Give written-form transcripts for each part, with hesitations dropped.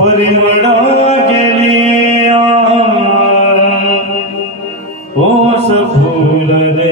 परिमळा गेलिया ओस फूल दे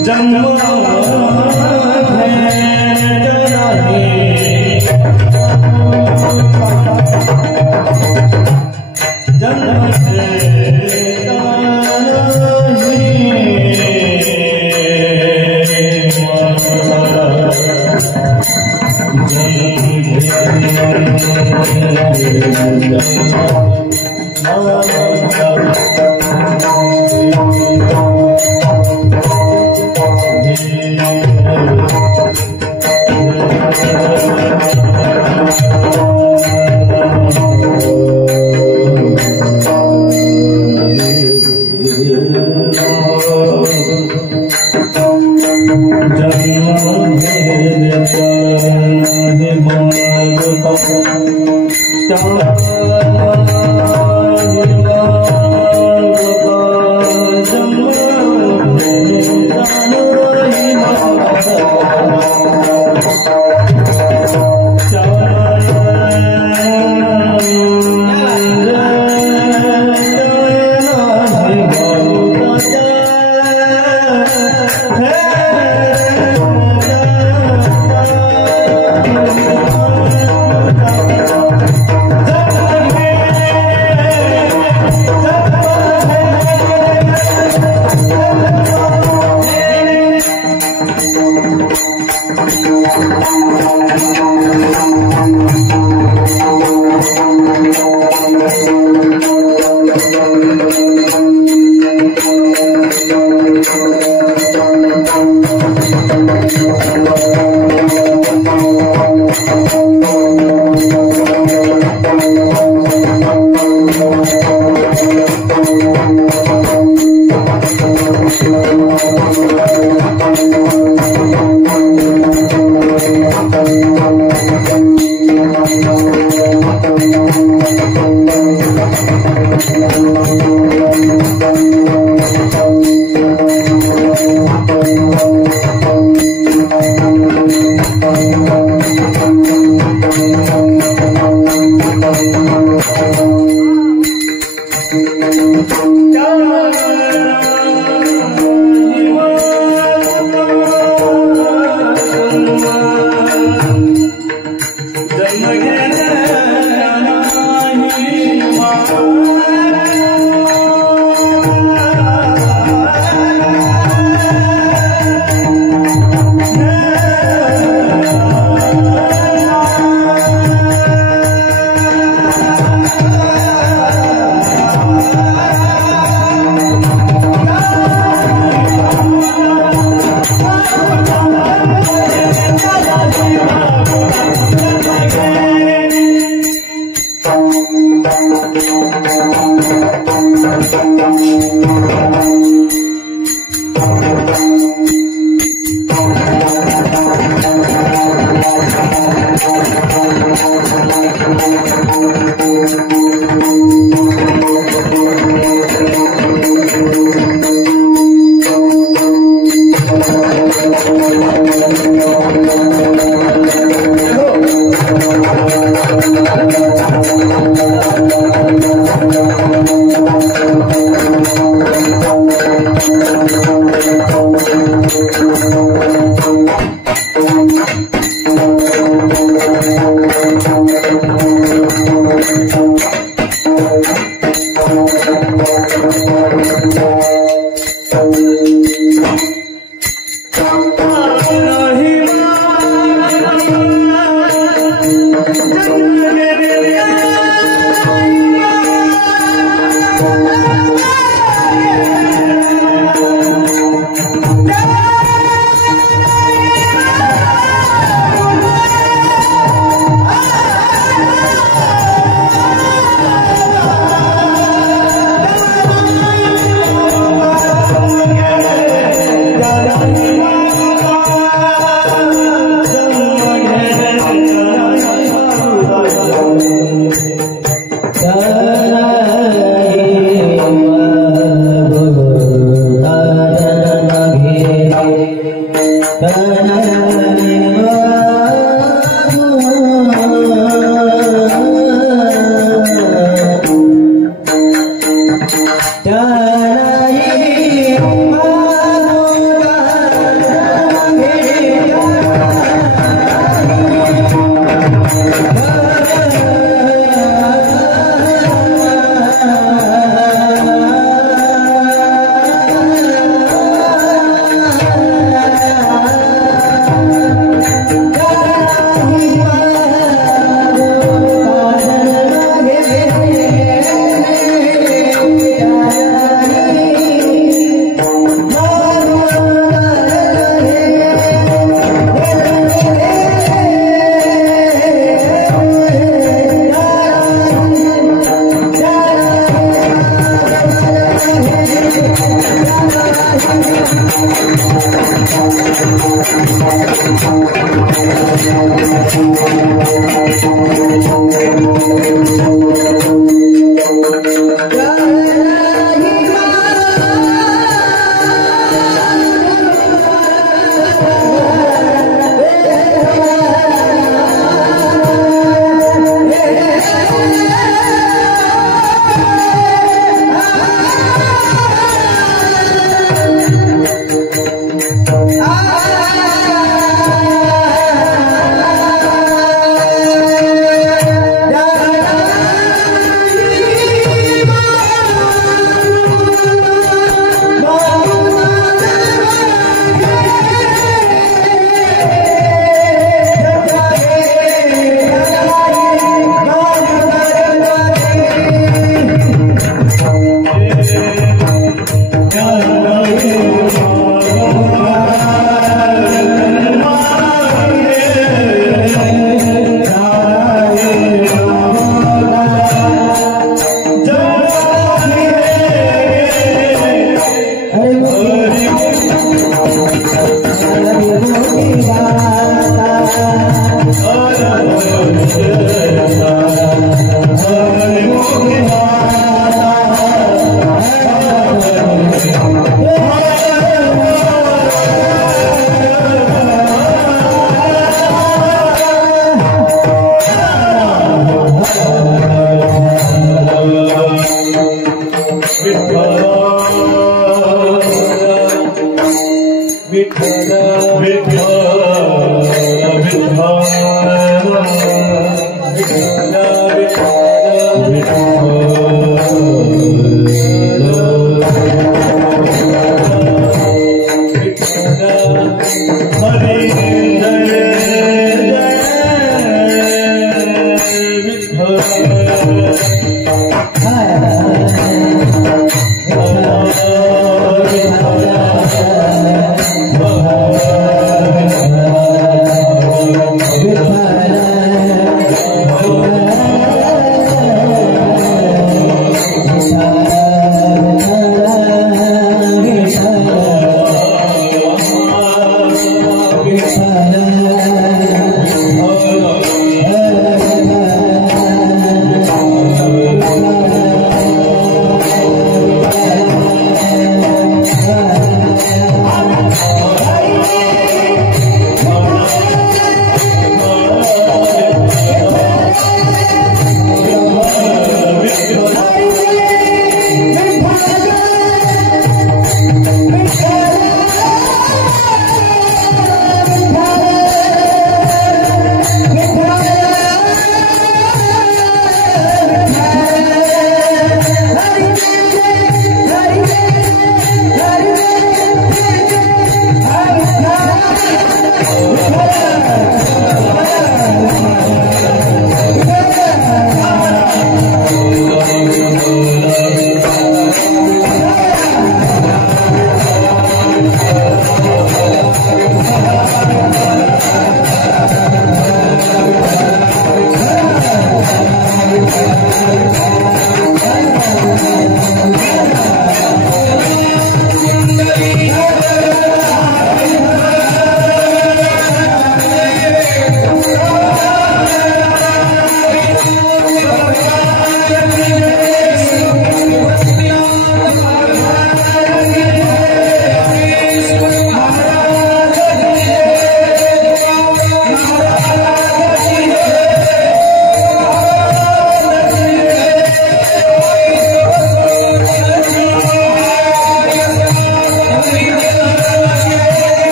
जन्म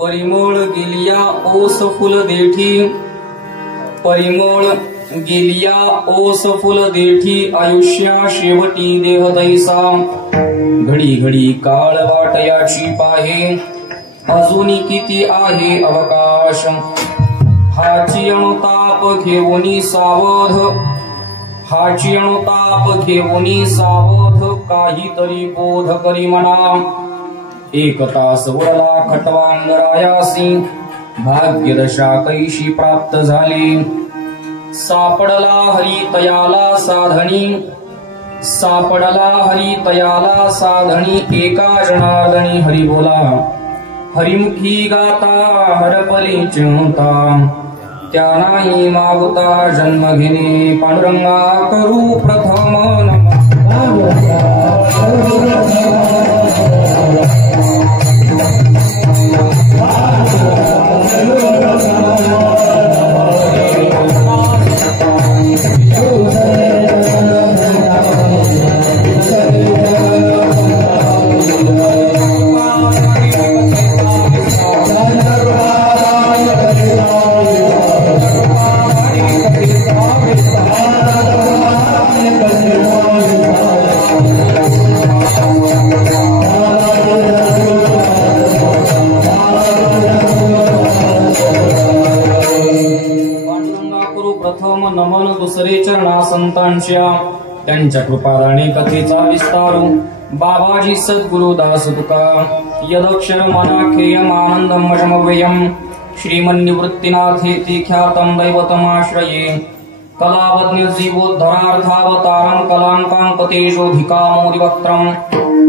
परिमळ गेलिया ओस फुल देठी, परिमळ गेलिया ओस फुल देठी, आयुष्या शेवटी देह दैसा, घडी घडी काळ वाटयाची पाहे, अजूनी किती आहे अवकाश, हाची अनुताप घेऊनी सावध, हाची अनुताप घेऊनी सावध, काहीतरी बोध करी म्हणा, एक तास उरला खटवांगरायासी, भाग्यदशा कैशी प्राप्त झाली, सापडला हरी तयाला साधणी, सापडला हरी तयाला साधणी, एका जनार्दनी हरी बोला, हरिमुखी गाता हरपली चिंता, त्या नाही मागुता जन्म घेणे, पांडुरंगा करू प्रथम नमस्कार। प्रथम नमन दुसरे चरणा संतांच्या, त्यांच्या कृपादाने कथेचा विस्तारू, बाबाजी सद्गुरु दास तुका, यदक्षर मनाखेयम आनंदम वशमव्ययम, श्रीमन्निवृत्तिनाथेति ख्यातम दैवतमाश्रये, कलावज्ञ जीवोद्धरार्थावतारम, कलांकांकतेजोधिकामोदिवक्त्रम,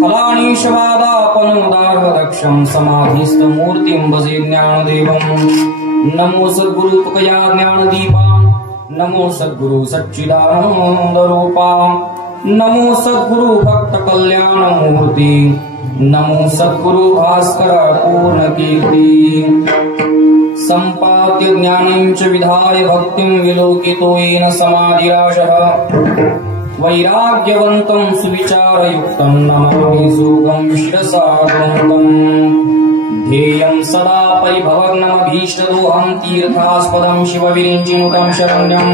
कलानीशवादापनमुदार्हदक्षम, समाधिस्थमूर्तिं भजे ज्ञानदेवम्। नमो सद्गुरु तुकया ज्ञानदीपा, नमो सद्गुरु सच्चिदानंद रूपा, नमो सद्गुरु भक्त कल्याण मूर्ती नमो सद्गुरु भास्कर पूर्ण कीर्ती संपाद्य ज्ञानञ्च विधाय भक्तिं विलोकितो येन समाधिराशः वैराग्यवन्तं सुविचारयुक्तं नमामि सुगं शिरसा ध्येयं सदा परिभवग्नमभीष्टदोहं तीर्थास्पदं शिवविरिञ्चिनुतं शरण्यं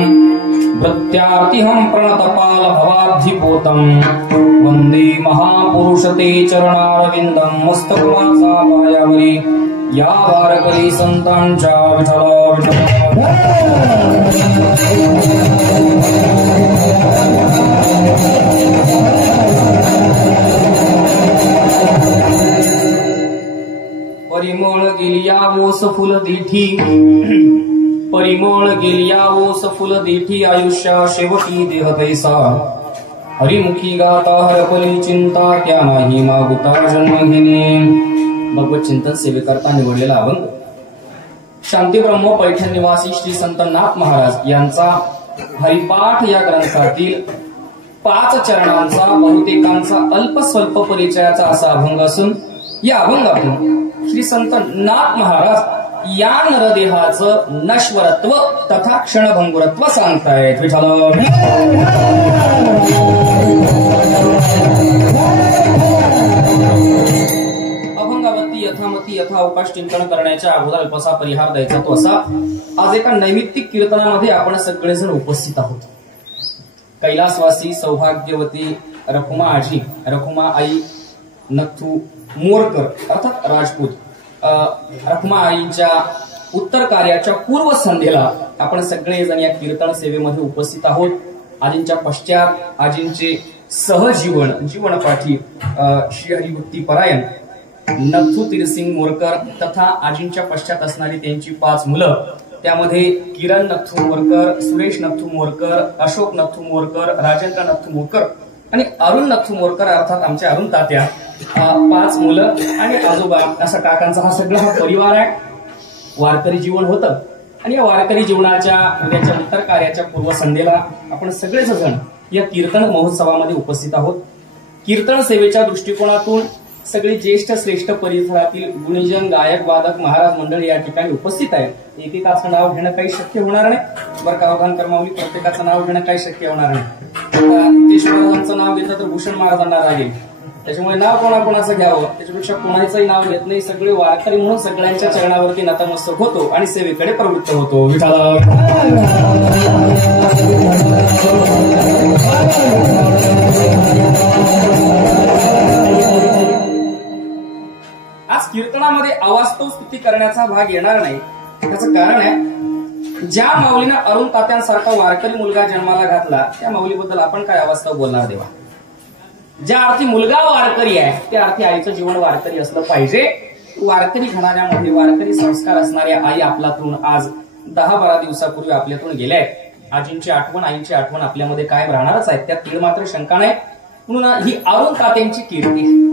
प्रत्यार्तिहं प्रणतपाल भवाब्धिपोतं वन्दे महापुरुष ते चरणारविन्दं मस्तकमासा पायावरी या वारकरी संतांच्या परिमळ गेलिया ओस फुल देठी परिमळ गेलिया ओस फुल देठी आयुष्या शेवटी देह तैसा हरिमुखी गाता हरपली चिंता त्या नाही मागुता जन्म घेणे भगवत चिंतन सेवेकरता निवडलेला अभंग शांतीब्रह्म पैठण निवासी श्री संत नाथ महाराज यांचा हरिपाठ या ग्रंथातील 5 चरणांचा बहुतेकांचा अल्पस्वल्प परिचयाचा असा अभंग असून या अभंगातून श्री संत नाथ महाराज या नरदेहाचं नश्वरत्व तथा क्षणभंगुरत्व सांगतायत. विठ्ठल अभंगावरती यथामती यथावकाश चिंतन करण्याच्या अगोदर अल्पसा परिहार द्यायचा तो असा. आज एका नैमित्तिक कीर्तनामध्ये आपण सगळेजण उपस्थित आहोत. कैलासवासी सौभाग्यवती रखुमा आजी रखुमा आई नथू मोरकर अर्थात राजपूत रखुमा आईच्या उत्तर कार्याच्या पूर्व संध्येला आपण सगळेजण या कीर्तन सेवेमध्ये उपस्थित आहोत. आजींच्या पश्चात आजींचे सहजीवन जीवनपाठी श्री हरिभक्ती परायण नथू तिरसिंग मोरकर तथा आजींच्या पश्चात असणारी त्यांची 5 मुलं त्यामध्ये किरण नथू मोरकर, सुरेश नथू मोरकर, अशोक नथू मोरकर, राजेंद्र नथू मोरकर आणि अरुण नथू मोरकर अर्थात आमचे अरुण तात्या 5 मुलं आणि आजोबा असा काकांचा हा सगळा परिवार आहे. वारकरी जीवन होतं आणि या वारकरी जीवनाच्या उद्याच्या उत्तर कार्याच्या पूर्वसंध्येला आपण सगळेच जण या कीर्तन महोत्सवामध्ये उपस्थित आहोत. कीर्तन सेवेच्या दृष्टिकोनातून सगळे ज्येष्ठ श्रेष्ठ परिसरातील गुणीजन गायक वादक महाराज मंडळी या ठिकाणी उपस्थित आहेत. एकेकाचं नाव घेणं काही शक्य होणार नाही. बरं का अवधान कर्मावली प्रत्येकाचं नाव घेणं काही शक्य होणार नाही. नितेश महाराजांचं नाव घेतलं तर भूषण महाराजांना लागेल. त्याच्यामुळे नाव कोणाकोणाचं घ्यावं त्याच्यापेक्षा कोणाचंही नाव घेत नाही. सगळे वारकरी म्हणून सगळ्यांच्या चरणावरती नतमस्तक होतो आणि सेवेकडे प्रवृत्त होतो. आज कीर्तनामध्ये अवास्तव स्तुती करण्याचा भाग येणार नाही. त्याचं कारण आहे ज्या माऊलीनं अरुण तात्यांसारखा वारकरी मुलगा जन्माला घातला त्या माऊलीबद्दल आपण काय अवास्तव बोलणार देवा. ज्या अर्थी मुलगा वारकरी आहे त्या अर्थी आईचं जीवन वारकरी असलं पाहिजे. वारकरी घराण्यामध्ये वारकरी संस्कार असणाऱ्या आई आपल्यातून आज 10-12 दिवसापूर्वी आपल्यातून गेल्या आहेत. आजींची आठवण आईची आठवण आपल्यामध्ये कायम राहणारच आहे त्यात तीळ मात्र शंका नाही. म्हणून ही अरुण तात्यांची कीर्ती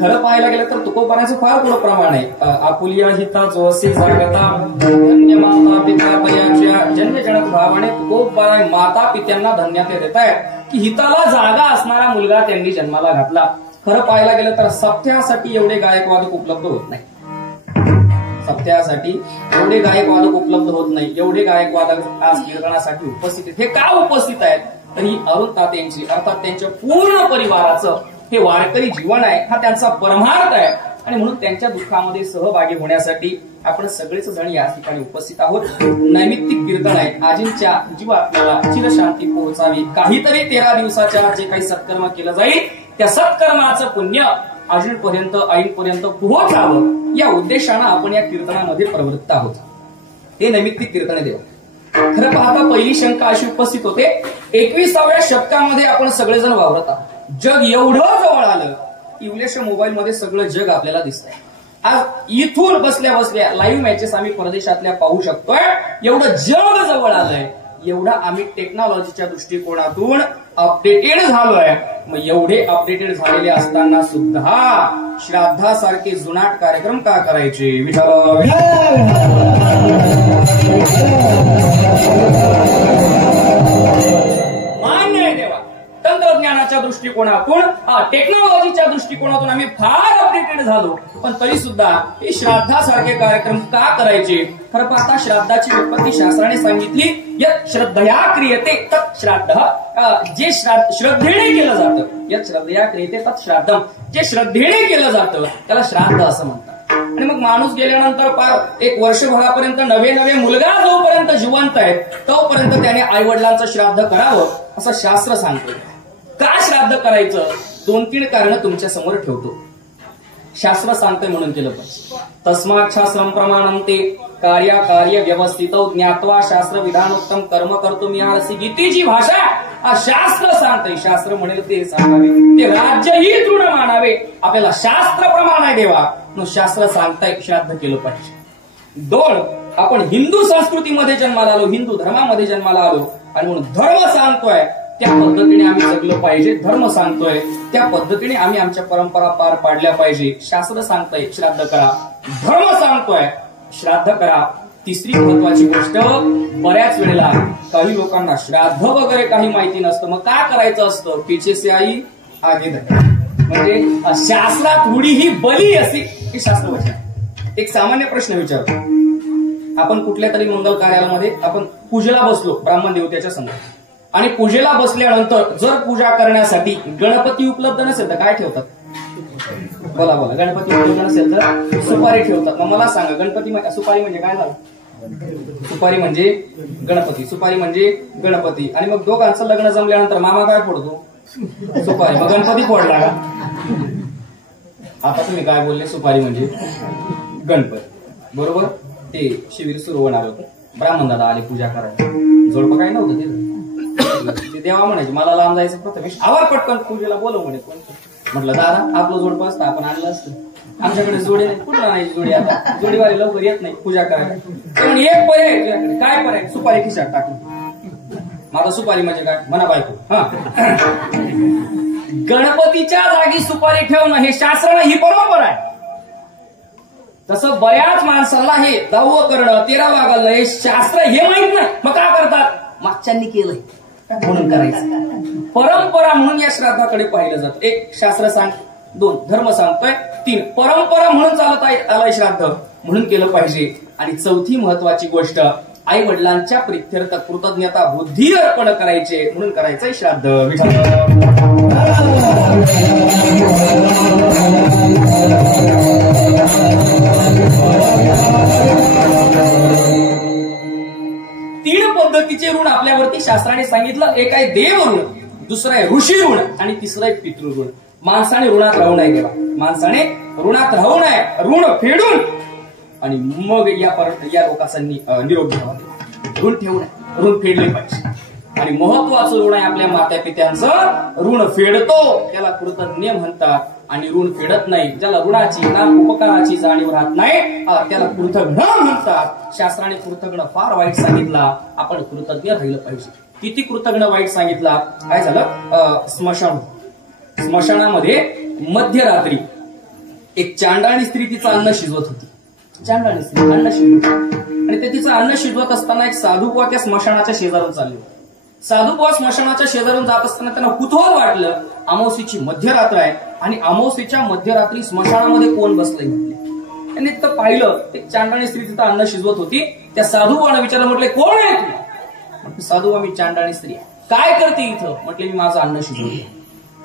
खरं पाहायला गेलं तर तुकोबाराचं फार पुढं प्रमाण आहे. आपुलिया हिता जोसे जागता धन्य माता पिता पर्याच्या जन्मजनक भावाने तुकोबारा माता पित्यांना धन्यते देत आहेत की हिताला जागा असणारा मुलगा त्यांनी जन्माला घातला. खरं पाहायला गेलं तर सप्त्यासाठी एवढे गायकवादक उपलब्ध होत नाही. सप्त्यासाठी एवढे गायकवादक उपलब्ध होत नाही. एवढे गायकवादक आज कीर्तनासाठी उपस्थित आहेत. हे का उपस्थित आहेत तर ही अरुण तात्यांची अर्थात त्यांच्या पूर्ण परिवाराचं हे वारकरी जीवन आहे. हा त्यांचा परमार्थ आहे आणि म्हणून त्यांच्या दुःखामध्ये सहभागी होण्यासाठी आपण सगळेच जण या ठिकाणी उपस्थित आहोत. नैमित्तिक कीर्तन आहे. आजींच्या जीवात्म्याला चिरशांती पोहोचावी. काहीतरी 13 दिवसाच्या जे काही सत्कर्म केलं जाईल त्या सत्कर्माचं पुण्य आजींपर्यंत आईंपर्यंत पोहोचावं या उद्देशानं आपण या कीर्तनामध्ये प्रवृत्त आहोत. हे नैमित्तिक कीर्तन देव. खरं पाहता पहिली शंका अशी उपस्थित होते 21व्या शतकामध्ये आपण सगळेजण वावरत आहोत. जग एवढं जवळ आलं इवलेशा मोबाईल मध्ये सगळं जग आपल्याला दिसतंय. आज इथून बसल्या बसल्या लाईव्ह मॅचेस आम्ही परदेशातल्या पाहू शकतोय. एवढं जग जवळ आलंय. एवढा आम्ही टेक्नॉलॉजीच्या दृष्टिकोनातून अपडेटेड झालोय. मग एवढे अपडेटेड झालेले असताना सुद्धा श्राद्धासारखे जुनाट कार्यक्रम का करायचे. मान्य आहे देवा. तंत्र तंत्रज्ञानाच्या दृष्टिकोनातून टेक्नॉलॉजीच्या दृष्टिकोनातून आम्ही फार अपडेटेड झालो, पण तरी सुद्धा हे श्राद्धासारखे कार्यक्रम का करायचे? खरं पाहता श्राद्धाची उत्पत्ती शास्त्राने सांगितली, यत् श्रद्धया क्रियते तत् श्राद्ध, जे श्रद्धेने केलं जातं, यत् श्रद्धया क्रियते तत् श्राद्धम, जे श्रद्धेने केलं जातं त्याला श्राद्ध असं म्हणतात. आणि मग माणूस गेल्यानंतर पार एक वर्षभरापर्यंत नवे मुलगा जोपर्यंत जिवंत आहे तोपर्यंत त्याने आई वडिलांचं श्राद्ध करावं असं शास्त्र सांगतोय. का श्राद्ध करायचं? 2-3 कारणं तुमच्या समोर ठेवतो. शास्त्र सांगतंय म्हणून केलं पाहिजे. तस्मात् शास्त्रम प्रमाणन्ते कार्य व्यवस्थित ज्ञात्वा शास्त्र विधानोक्तम कर्म कर्तुमिहारसी. गीतेची भाषा शास्त्र सांगतंय. शास्त्र म्हणेल ते सांगावे, ते राज्यही तृण मानावे. आपल्याला शास्त्र प्रमाण आहे देवा, म्हणून शास्त्र सांगताय श्राद्ध केलं पाहिजे. 2, आपण हिंदू संस्कृतीमध्ये जन्माला आलो, हिंदू धर्मामध्ये जन्माला आलो आणि म्हणून धर्म सांगतोय त्या पद्धतीने आम्ही जगलो पाहिजे. धर्म सांगतोय त्या पद्धतीने आम्ही आमच्या परंपरा पार पाडल्या पाहिजे. शास्त्र सांगतंय श्राद्ध करा, धर्म सांगतोय श्राद्ध करा. 3री महत्वाची गोष्ट, बऱ्याच वेळेला काही लोकांना श्राद्ध वगैरे काही माहिती नसतं. मग काय करायचं असतं? पीछे से आई आगे धक्का. म्हणजे शास्त्रात रूढी ही बली अशी हे शास्त्र वचन. एक सामान्य प्रश्न विचारतो. आपण कुठल्या तरी मंगल कार्यालयामध्ये आपण पूजेला बसलो ब्राह्मण देवतेच्या समोर, आणि पूजेला बसल्यानंतर जर पूजा करण्यासाठी गणपती उपलब्ध नसेल तर काय ठेवतात? बोला, गणपती उपलब्ध नसेल तर सुपारी ठेवतात. मग मला सांगा, गणपती सुपारी म्हणजे काय झालं? सुपारी म्हणजे गणपती, सुपारी म्हणजे गणपती. आणि मग दोघांचं लग्न जमल्यानंतर मामा काय फोडतो? सुपारी. मग गणपती फोडला का? आता तुम्ही काय बोलले? सुपारी म्हणजे गणपती, बरोबर. ते शिबिर सुरू होणार होतं, ब्राह्मण दादा आले पूजा करायला, जोडपं काय नव्हतं ते देवा म्हणायचे मला लांब जायचं प्रथमेश, आवार पटकन पूजेला बोलव म्हणे. म्हटलं दादा आपलं जोडपं असतं आपण आणलं असतं, आमच्याकडे जोडी नाही. कुठला नाही जोडी? आता जोडीवाले लवकर येत नाही पूजा करायला. एक पर्याय तुझ्याकडे, काय पर्याय? सुपारी खिशात टाकून. माझा सुपारी म्हणजे काय? म्हणा बायको. गणपतीच्या जागी सुपारी ठेवणं हे शास्त्रानं ही परंपरा आहे. तसं बऱ्याच माणसाला हे 10वं करणं 13वा घालणं हे शास्त्र हे माहित नाही. मग काय करतात? मागच्यांनी केलंय म्हणून करायचं. परंपरा म्हणून या श्राद्धाकडे पाहिलं जातं. 1 शास्त्र सांग, 2 धर्म सांगतोय, 3 परंपरा म्हणून चालत आलाय श्राद्ध म्हणून केलं पाहिजे. आणि 4थी महत्वाची गोष्ट, आई वडिलांच्या प्रित्यर्थ कृतज्ञता बुद्धी अर्पण करायचे म्हणून करायचंय श्राद्ध. पद्धतीचे ऋण आपल्यावरती शास्त्राने सांगितलं. एक आहे देव ऋण, दुसरं आहे ऋषी ऋण आणि तिसरं आहे पितृ ऋण. माणसाने ऋणात राहू नये देवा, माणसाने ऋणात राहू नये. ऋण फेडून आणि मग या लोकांचा निरोप घ्यावा. ऋण ठेवू नये, ऋण फेडले पाहिजे. आणि महत्वाचं ऋण आहे आपल्या माता पित्यांचं. ऋण फेडतो त्याला कृतज्ञ म्हणतात, आणि ऋण फेडत नाही ज्याला ऋणाची ना उपकाराची जाणीव राहत नाही त्याला कृतज्ञ म्हणतात. शास्त्राने कृतज्ञ फार वाईट सांगितला, आपण कृतज्ञ राहिलं पाहिजे. किती कृतज्ञ वाईट सांगितला? काय झालं? स्मशानामध्ये मध्यरात्री एक चांडाळी स्त्री तिचं अन्न शिजवत होती. चांडाळी स्त्री अन्न शिजवत, आणि ते तिचं अन्न शिजवत असताना एक साधू बुवा त्या स्मशानाच्या शेजारून चालले होते. साधू बुवा स्मशानाच्या शेजारून जात असताना त्यांना कुतूहल वाटलं. अमावस्येची मध्यरात्र आहे आणि अमावस्येच्या मध्यरात्री स्मशानामध्ये कोण बसलंय म्हटले. त्यांनी तिथं पाहिलं, एक चांडाळी स्त्री तिथं अन्न शिजवत होती. त्या साधू बुवाने विचारलं, म्हटले कोण आहे तू? साधू बुवा, मी चांडाळी स्त्री आहे. काय करते इथं? म्हटले मी माझं अन्न शिजवते.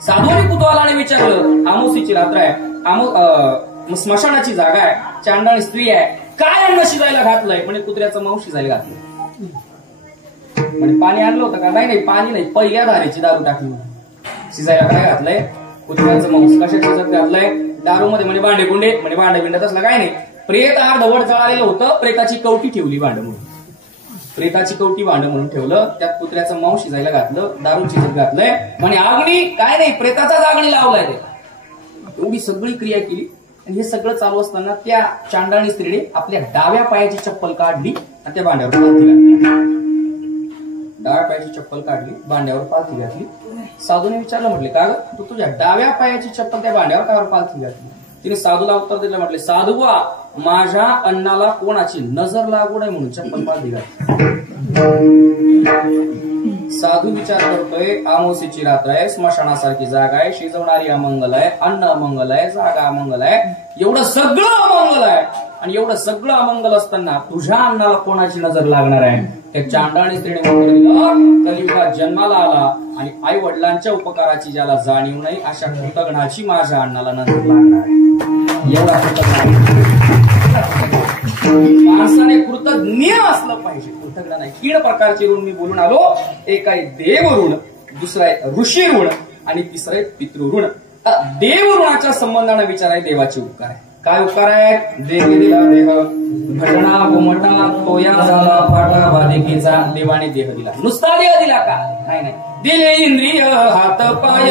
साधूने कुतूहलाने विचारलं, अमावस्येची रात्र आहे, स्मशानाची जागा आहे, चांडाळी स्त्री आहे, काय अन्न शिजायला घातलंय? म्हणजे कुत्र्याचं मांस शिजायला घातलंय. म्हणजे पाणी आणलं होतं का? नाही, पाणी नाही, पहिल्या धारेची दारू टाकली. शिजायला काय घातलंय? कुत्र्याचं मांस. कशा शिजत घातलंय? दारूमध्ये. म्हणजे भांडे गुंडे, म्हणजे भांडे बिंडत असलं काय नाही. प्रेत अर्धवट जळालेलं होतं, प्रेताची कवटी ठेवली भांड म्हणून, प्रेताची कवटी भांड म्हणून ठेवलं, त्यात कुत्र्याचं मांस शिजायला घातलं, दारू शिजत घातलंय, म्हणजे आगणी काय नाही, प्रेताचाच आगणी लावलाय. ते एवढी सगळी क्रिया केली. आणि हे सगळं चालू असताना त्या चांडाळी स्त्रीने आपल्या डाव्या पायाची चप्पल काढली आणि त्या भांड्यावर पालथी घातली. डाव्या पायाची चप्पल काढली, भांड्यावर पालथी घातली. साधूने विचारलं, म्हटले का ग तू तुझ्या डाव्या पायाची चप्पल त्या भांड्यावर कावर पालथी घातली? तिने साधूला उत्तर दिलं, म्हटले साधूबा, माझ्या अन्नाला कोणाची नजर लागू नये म्हणून चप्पल पालथी घातली. साधू विचार करतोय, अमावस्येची रात्र आहे, स्मशानासारखी जागा आहे, शिजवणारी अमंगल आहे, अन्न अमंगल आहे, जागा अमंगल आहे, एवढं सगळं अमंगल आहे. आणि एवढं सगळं अमंगल असताना तुझ्या अन्नाला कोणाची नजर लागणार आहे? त्या चांडाळी स्त्रीने उत्तर दिलं, कलियुगात जन्माला आला आणि आई वडिलांच्या उपकाराची ज्याला जाणीव नाही अशा कृतज्ञाची माझ्या अन्नाला नजर लागणार आहे. एवढा कृतज्ञ माणसाने कृतज्ञ असलं पाहिजे, कृतज्ञ नाही. 3 प्रकारचे ऋण मी बोलून आलो. एक आहे देव ऋण, दुसरं आहे ऋषी ऋण आणि तिसरं आहे पितृऋण. देव ऋणाच्या संबंधाने विचार आहे देवाचे उपकार आहे. काय उपकार आहे? देह दिला देह, भटणा घुमटा तोया झाला फाटा बाधिकेचा. देवाने देह दिला, नुसता देह दिला का? नाही नाही, दिले इंद्रिय हात पाय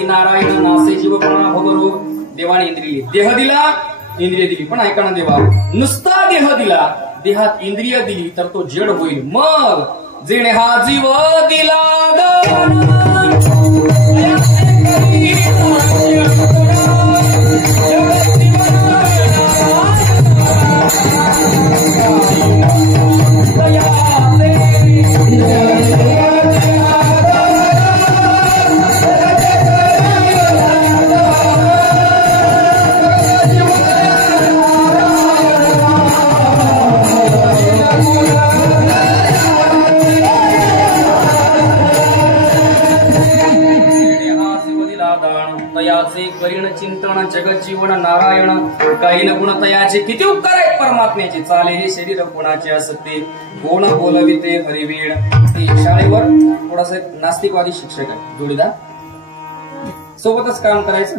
नारायण नासे जीव पुन्हा भगरू. देवाने देह दिला, इंद्रिय दिली. पण ऐका ना, देवा नुसता देह दिला, देहात इंद्रिय दिली तर तो जड होईल. मग जेणे हा जीव दिला करीण चिंतन जगत जीवन नारायण. काही न गुण तयाचे किती उपकार आहेत परमात्म्याचे. चाले हे शरीर कोणाचे असते, कोण बोलविते हरिवीण. शाळेवर थोडासा नास्तिकवादी शिक्षक आहे, जोडीदार सोबतच काम करायचं.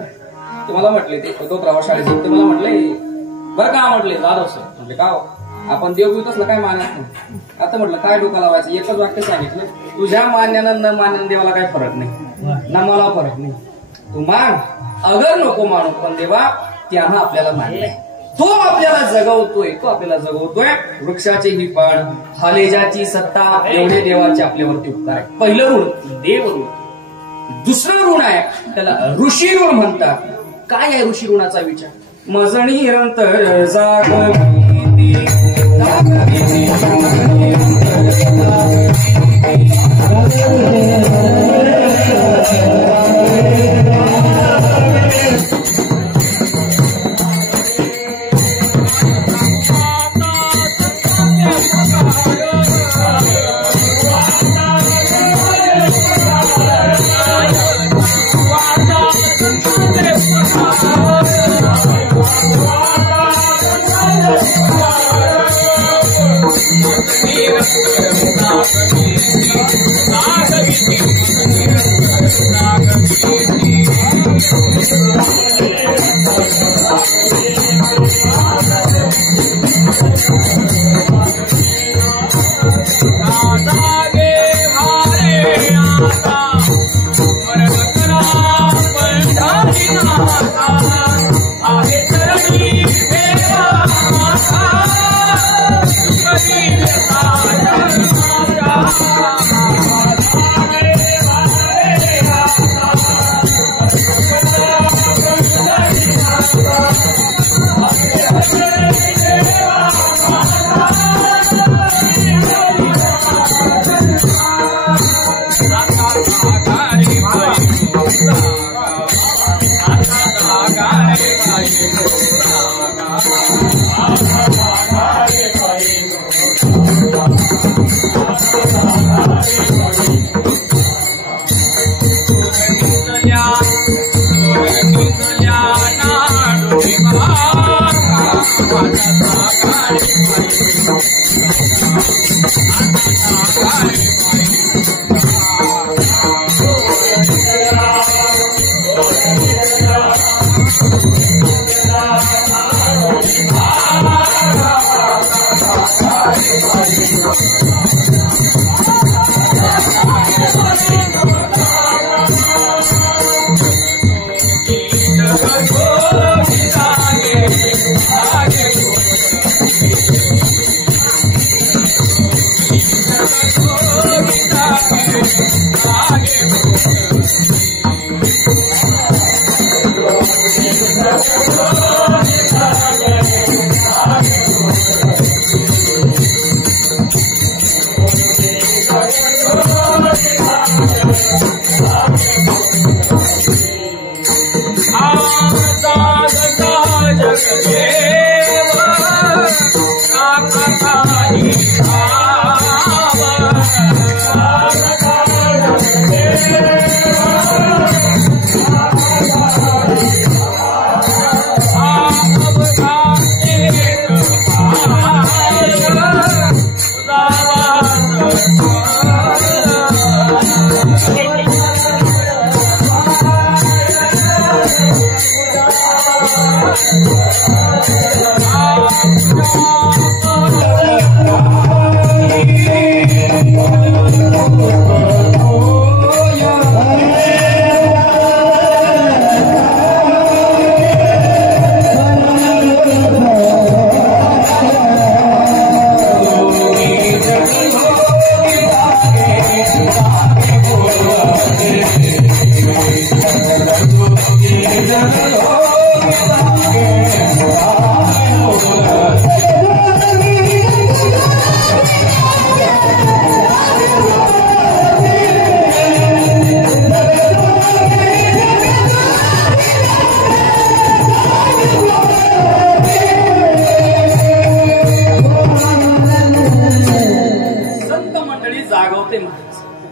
ते मला म्हटले, ते 2 शाळेत ते मला म्हटले, बरं का म्हटले जाधव सर. म्हणजे का आपण देव घेऊ तसलं काय मानत नाही. आता म्हटलं काय डोका लावायचं, एकच वाक्य सांगितलं, तुझ्या मान्यानं न मान्यानं देवाला काय फरक नाही, ना मला फरक नाही. तू मान अगर नको मानू, पण देवा त्यानं आपल्याला मानलंय, तो आपल्याला जगवतोय. वृक्षाचे ही पान, हालेजाची सत्ता, एवढे देवाचे आपल्यावरती उपकार आहे. पहिलं ऋण देव ऋण. दुसरं ऋण आहे त्याला ऋषी ऋण म्हणतात. काय आहे ऋषी ऋणाचा विचार? मजणी निरंतर जागविती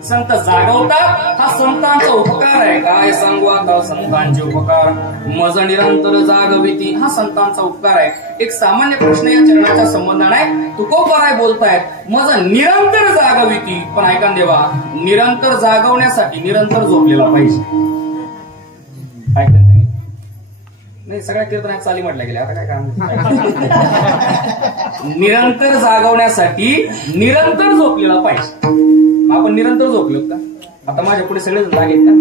संत जागवतात, हा संतांचा उपकार आहे. काय सांगू आता संतांचे उपकार. मज निरंतर जागविती, हा संतांचा उपकार आहे. एक सामान्य प्रश्न या चरणाचा संबंध नाही. तुकोबाराय बोलतायत मज निरंतर जागविती, पण ऐका देवा, निरंतर जागवण्यासाठी निरंतर झोपलेला पाहिजे. ऐका नाही, सगळ्या कीर्तनात चाली म्हटल्या गेल्या, आता काय काम. निरंतर जागवण्यासाठी निरंतर झोपलेला पाहिजे. आपण निरंतर झोपलो का? आता माझ्या पुढे सगळे जागेत का?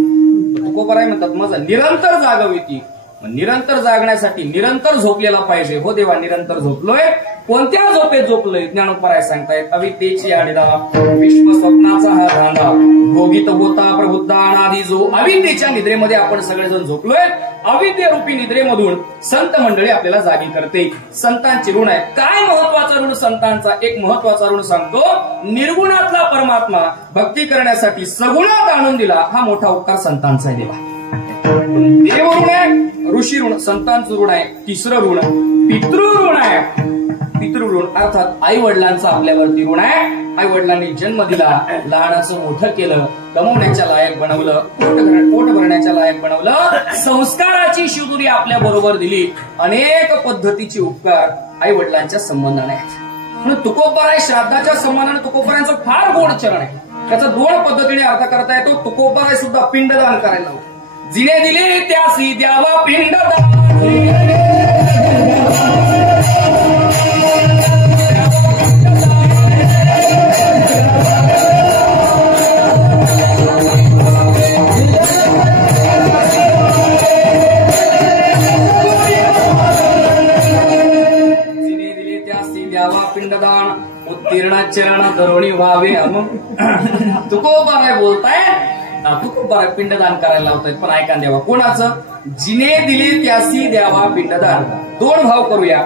तुकोबाराय म्हणतात माझा निरंतर जागविती, निरंतर जागण्यासाठी निरंतर झोपलेला पाहिजे. हो देवा, निरंतर झोपलोय. कोणत्या झोपेत झोपलोय? ज्ञानोबराय सांगतायत अविद्येची आडीदा, विश्व स्वप्नाचा हा धांदा, भोगित होता प्रबुद्ध अनादी जो. अविद्येच्या निद्रेमध्ये आपण सगळेजण झोपलोय. अविद्य रूपी निद्रेमधून संत मंडळी आपल्याला जागी करते. संतांची ऋण आहे. काय महत्वाचा ऋण संतांचा? एक महत्वाचा ऋण सांगतो. निर्गुणातला परमात्मा भक्ती करण्यासाठी सगुणात आणून दिला, हा मोठा उपकार संतांचा आहे. देवा देव ऋण आहे, ऋषी ऋण, संतांचं ऋण आहे. तिसरं ऋण पितृ ऋण आहे. पितृ ऋण अर्थात आई वडिलांचा आपल्यावरती ऋण आहे. आई वडिलांनी जन्म दिला, लहानाचं मोठं केलं, कमवण्याच्या लायक बनवलं, पोट भरण्याच्या लायक बनवलं, संस्काराची शिवदुरी आपल्या बरोबर दिली. अनेक पद्धतीचे उपकार आई वडिलांच्या संबंधाने आहेत. तुकोबाराय श्राद्धाच्या संबंधाने तुकोबारायांचं फार गोड चरण आहे. त्याचा दोन पद्धतीने अर्थ करता येतो. तुकोबाराय सुद्धा पिंडदान करायला होतं. जिने दिले त्यासी द्यावा पिंडदान. जिने दिले त्यासी द्यावा पिंडदान, उत्तीर्ण चरण धरोणी व्हावे. तुकोबाराय बोलताय, तुकोबाराय पिंडदान करायला लावतायत. पण ऐका देवा, कोणाचं? जिने दिले त्यासी द्यावा पिंडदान. दोन भाव करूया.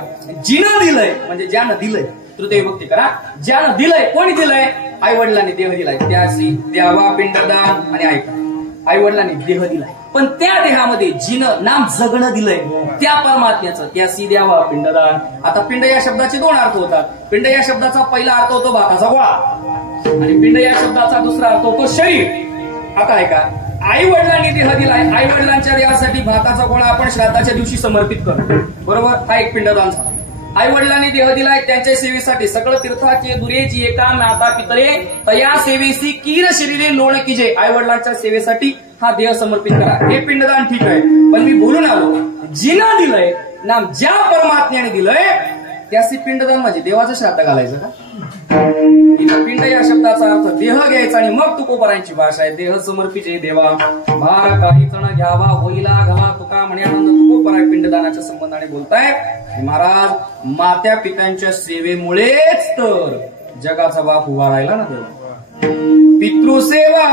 जिनं दिलंय म्हणजे ज्यानं दिलंय, तृतीय विभक्ती करा. ज्यानं दिलंय, कोणी दिलंय? आई वडिलांनी देह दिलाय, त्यासी द्यावा पिंडदान. आणि ऐका, आई वडिलांनी देह दिलाय, पण त्या देहामध्ये जिनं नाम जगणं दिलंय, त्या परमात्म्याचं, त्यासी द्यावा पिंडदान. आता पिंड या शब्दाचे दोन अर्थ होतात. पिंड या शब्दाचा पहिला अर्थ होतो भाताचा गोळा, आणि पिंड या शब्दाचा दुसरा अर्थ होतो शरीर. आता ऐका, आई वडिलांनी देह दिलाय. आई वडिलांच्या देहासाठी भाताचा गोळा आपण श्राद्धाच्या दिवशी समर्पित करतो, बरोबर? हा एक पिंडदान झाला. आई वडिलांनी देह दिलाय त्यांच्या सेवेसाठी सकळ तीर्थाचे दुरेची एका माता पितरे तया सेवेसी कीर शरीरे लोण कीजे. आई वडिलांच्या सेवेसाठी हा देह समर्पित करा. हे पिंडदान ठीक आहे, पण मी बोलून आलो जिना दिलंय नाम ज्या परमात्म्याने दिलंय त्याचे पिंडदान म्हणजे देवाचं श्राद्ध घालायचं का? पिंड या शब्दाचा अर्थ देह घ्यायचा आणि मग तुकोबरांची भाषा आहे देह समर्पित देवा भार काही जण घ्यावा होईला घाला तुका म्हणे तुकोबरा पिंडदानाच्या संबंधाने बोलताय. महाराज मात्या पित्यांच्या सेवेमुळेच तर जगाचा बाप उभा राहिला ना देवा. पितृसेवा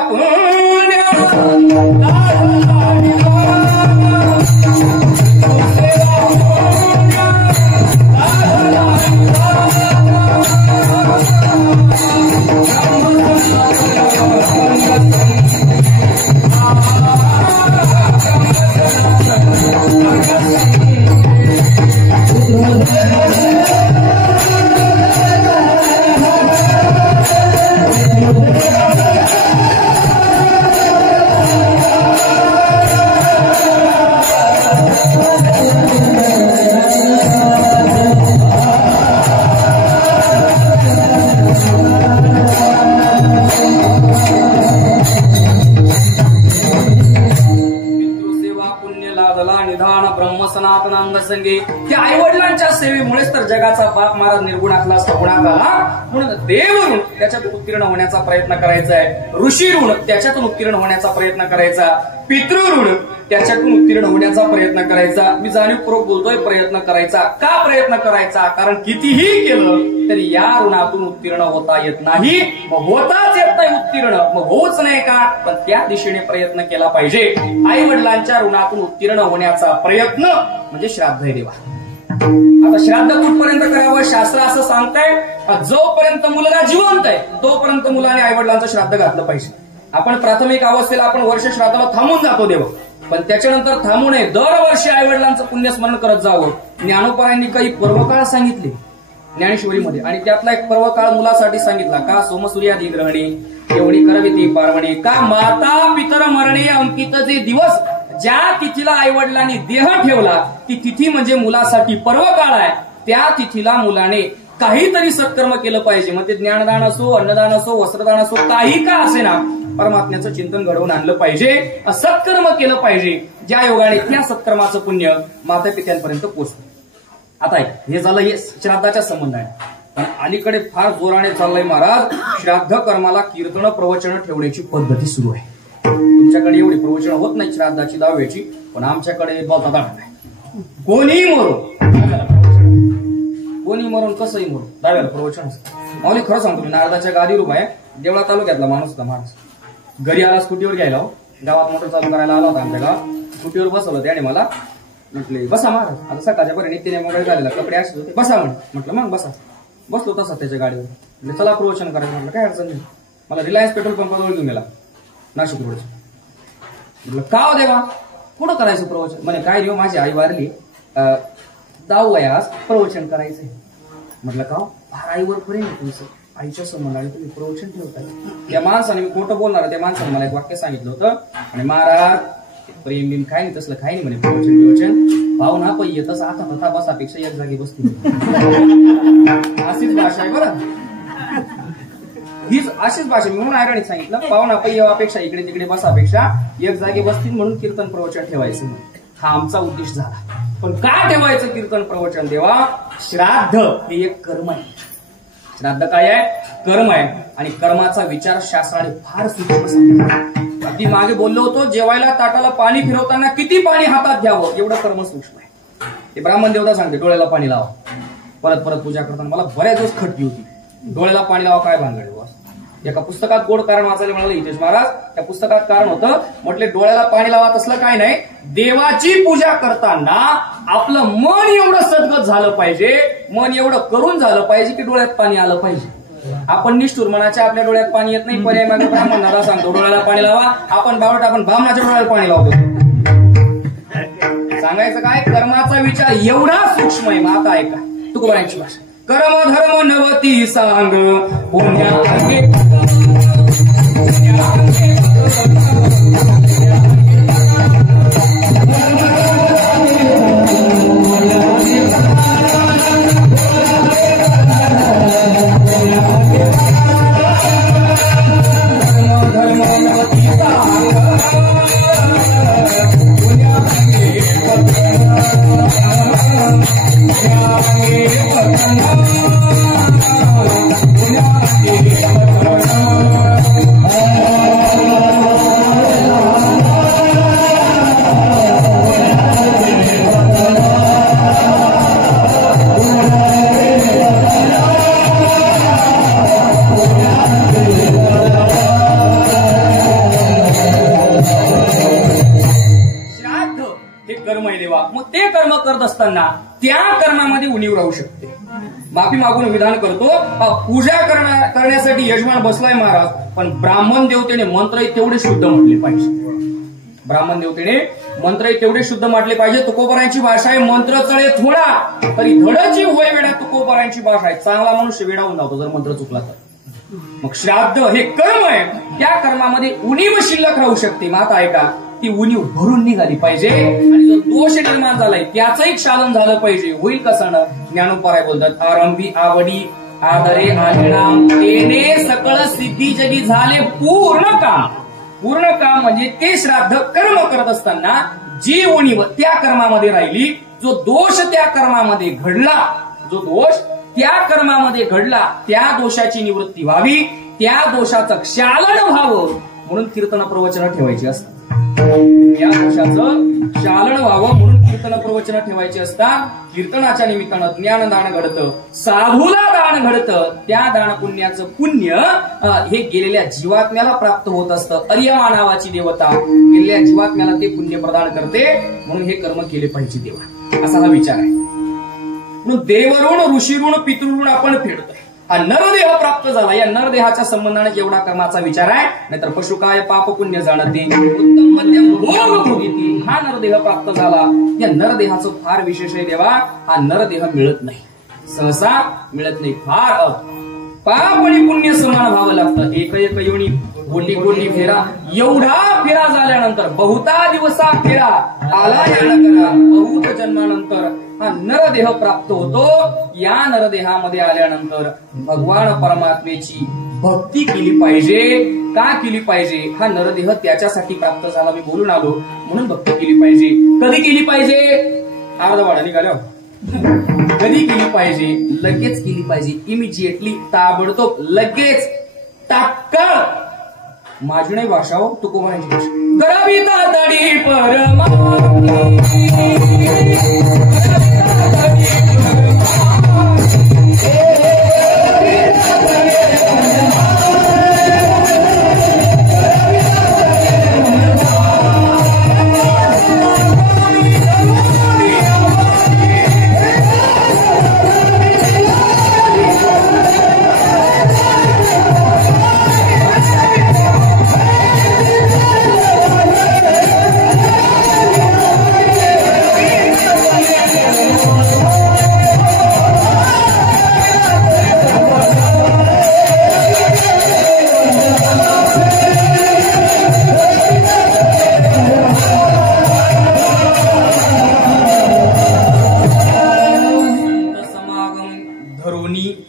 त्या आई वडिलांच्या सेवेमुळेच तर जगाचा बाप महाराज निर्गुणातला सगुणात आला. म्हणून देव ऋण त्याच्यातून उत्तीर्ण होण्याचा प्रयत्न करायचा आहे. ऋषी ऋण त्याच्यातून उत्तीर्ण होण्याचा प्रयत्न करायचा. पितृऋण त्याच्यातून उत्तीर्ण होण्याचा प्रयत्न करायचा. मी जाणीवपूर्वक बोलतोय प्रयत्न करायचा. का प्रयत्न करायचा? कारण कितीही केलं तरी या ऋणातून उत्तीर्ण होता येत नाही. मग होताच येत नाही उत्तीर्ण, मग होऊच नाही का? पण त्या दिशेने प्रयत्न केला पाहिजे. आई वडिलांच्या ऋणातून उत्तीर्ण होण्याचा प्रयत्न म्हणजे श्राद्ध आहे देवा. आता श्राद्ध कुठपर्यंत करावं शास्त्र असं सांगताय. जोपर्यंत मुलगा जिवंत आहे तोपर्यंत मुलाने आई वडिलांचं श्राद्ध घातलं पाहिजे. आपण प्राथमिक अवस्थेला आपण वर्ष श्राद्धाला थांबून जातो देव, पण त्याच्यानंतर थांबू नये. दरवर्षी आई वडिलांचं पुण्यस्मरण करत जावं. ज्ञानोबांनी काही पर्वकाळ सांगितले ज्ञानेश्वरीमध्ये आणि त्यातला एक पर्वकाळ मुलासाठी सांगितला. का सोमसूर्यादी ग्रहणी एवढी करावी ती पारवणी. का माता पितर मरणे अंकित जे दिवस ज्या तिथीला आई वडिलांनी देह ठेवला ती तिथी म्हणजे मुलासाठी पर्वकाळ आहे. त्या तिथीला मुलाने काहीतरी सत्कर्म केलं पाहिजे. मग ते ज्ञानदान असो, अन्नदान असो, वस्त्रदान असो, काही का असे ना परमात्म्याचं चिंतन घडवून आणलं पाहिजे. सत्कर्म केलं पाहिजे. ज्या योगाने त्या सत्कर्माचं पुण्य माता पित्यांपर्यंत पोहोचतं. आता हे झालं हे श्राद्धाच्या संबंधाने. पण अलीकडे फार जोराने चाललंय महाराज श्राद्ध कर्माला कीर्तन प्रवचन ठेवण्याची पद्धती सुरू आहे. तुमच्याकडे एवढी प्रवचन होत नाही श्राद्धाची दहाव्याची, पण आमच्याकडे बघा नाही. कोणीही मरो, कोणी मरून कसंही मरून दहाव्याला प्रवचन असतं. माऊली खरं सांगतो मी नारदाच्या गादीवर उभा आहे. देवळा तालुक्यातला माणूस होता. माणूस घरी आला स्कूटीवर घ्यायला, गावात मोटर चालू करायला आला होता आमच्या गावात. स्कूटीवर बसवलं त्याने मला म्हटले बसा महाराज. आता सकाळच्या पर्यंत नित्याने मोबाईल झालेला कपडे असे होते. बसा म्हटलं मग बसा. बसलो तसा त्याच्या गाडीवर. म्हणजे चला प्रवचन करायचं. म्हटलं काय अडचण नाही. मला रिलायन्स पेट्रोल पंपाजवळ घेऊन गेला नाशिक रोडच्या. म्हटलं का हो देवा कुठं करायचं प्रवचन? म्हणे काय देऊ माझी आई वारली 10 वयास प्रवचन करायचंय. म्हटलं का फार आईवर प्रेम आहे तुमचं, आईच्या संबंधाने तुम्ही प्रवचन ठेवताय. त्या माणसाने मी खोटं बोलणार त्या माणसाने मला एक वाक्य सांगितलं होतं. आणि महाराज प्रेम बिम काय नाही तसलं काय नाही म्हणे प्रवचन भावना पण येतच आता कथा बसापेक्षा एक जागी बसते. अशीच भाषा आहे बरं, हीच अशीच भाषा. म्हणून आयराणीत सांगितलं पाहुणा पैयापेक्षा इकडे तिकडे बसापेक्षा एक जागी बसतील म्हणून कीर्तन प्रवचन ठेवायचं. हा आमचा उद्देश झाला. पण का ठेवायचं कीर्तन प्रवचन देवा? श्राद्ध हे एक कर्म आहे. श्राद्ध काय आहे? कर्म आहे. आणि कर्माचा विचार शास्त्राने फार सूक्ष्म सांगितला. अगदी मागे बोललो होतो जेवायला ताटाला पाणी फिरवताना किती पाणी हातात घ्यावं एवढं कर्म सूक्ष्म आहे. ते ब्राह्मण देवता सांगते डोळ्याला पाणी लावा. परत परत पूजा करताना मला बऱ्याच दिवस खटकी होती. डोळ्याला पाणी लावा काय भानगड बस. एका पुस्तकात गोड कारण वाचायला म्हणाले हितेश महाराज. त्या पुस्तकात कारण होतं म्हटले डोळ्याला पाणी लावा तसलं काय नाही. देवाची पूजा करताना आपलं मन एवढं सद्गत झालं पाहिजे, मन एवढं करून झालं पाहिजे की डोळ्यात पाणी आलं पाहिजे. आपण निष्ठुर मनाच्या आपल्या डोळ्यात पाणी येत नाही. पर्याय मागे ब्राह्मणाला सांगतो डोळ्याला पाणी लावा. आपण बावट आपण ब्राह्मणाच्या डोळ्याला पाणी लावतो. सांगायचं काय? कर्माचा विचार एवढा सूक्ष्म आहे. मग आता ऐका तुकोबारांची भाषा. कर्म धर्म नवती सांग पुण्या कर्म आहे देवा. मग ते कर्म करत असताना त्या कर्मामध्ये उणीव राहू शकते. माफी मागून विधान करतो. पूजा करण्यासाठी यजमान बसलाय महाराज, पण ब्राह्मण देवतेने मंत्र तेवढे शुद्ध म्हटले पाहिजे. ब्राह्मण देवतेने मंत्र तेवढे शुद्ध म्हटले पाहिजे. तुकोबरायांची भाषा आहे मंत्र चळे थोडा तरी धडची होय वेळा. तुकोबरायांची भाषा आहे. चांगला मनुष्य वेडावून जातो जर मंत्र चुकला तर. मग श्राद्ध हे कर्म आहे, त्या कर्मामध्ये उणीव शिल्लक राहू शकते. माता ऐका, ती उणीव भरून निघाली पाहिजे आणि जो दोष निर्माण झालाय त्याचंही क्षालन झालं पाहिजे. होईल कसं ना? ज्ञानोपाराय बोलतात, आरंभी आवडी आदरे आलिणाम तेने सकळ सिद्धी जगी झाले पूर्ण काम. पूर्ण काम म्हणजे ते श्राद्ध कर्म करत असताना जी उणीव त्या कर्मामध्ये राहिली, जो दोष त्या कर्मामध्ये घडला, जो दोष त्या कर्मामध्ये घडला, त्या दोषाची निवृत्ती व्हावी, त्या दोषाचं क्षालन व्हावं म्हणून कीर्तन प्रवचन ठेवायची असतात. या दोषाचं क्षालन व्हावं म्हणून कीर्तन प्रवचन ठेवायची असतात. कीर्तनाच्या निमित्तानं ज्ञानदान घडतं, साधूला दान घडतं. त्या दान पुण्याचं पुण्य हे गेलेल्या जीवात्म्याला प्राप्त होत असतं. अर्यमा नावाची देवता गेलेल्या जीवात्म्याला ते पुण्य प्रदान करते. म्हणून हे कर्म केले पाहिजे देवा, असा हा विचार आहे. म्हणून देवऋण ऋषीऋण पितृऋण आपण फेडतोय. हा नरदेह प्राप्त झाला, या नरदेहाच्या संबंधाने एवढा कर्माचा विचार आहे. नाहीतर पशुकाय पाप पुण्य जाणते उत्तम मध्यम भोग भोगिती. हा नरदेह प्राप्त झाला, या नरदेहाचं फार विशेष आहे देवा. हा नरदेह मिळत नाही, सहसा मिळत नाही. फार पाप आणि पुण्य समान व्हावं लागतं. एक एक योनी कोटी कोटी फेरा, एवढा फेरा झाल्यानंतर बहुता दिवसा फेरा आला या नगरा, बहुत जन्मानंतर हा नरदेह प्राप्त होतो. या नरदेहामध्ये आल्यानंतर भगवान परमात्मेची भक्ती केली पाहिजे. का केली पाहिजे? हा नरदेह त्याच्यासाठी प्राप्त झाला, मी बोलून आलो म्हणून भक्ती केली पाहिजे. कधी केली पाहिजे? अर्धवाडा निघाल्यावर. कधी केली पाहिजे? लगेच केली पाहिजे. इमिजिएटली, ताबडतोब, लगेच, तात्काळ. माझी नाही भाषा हो, तुकोबारांची भाषा. करावी तातडी परमार्थी.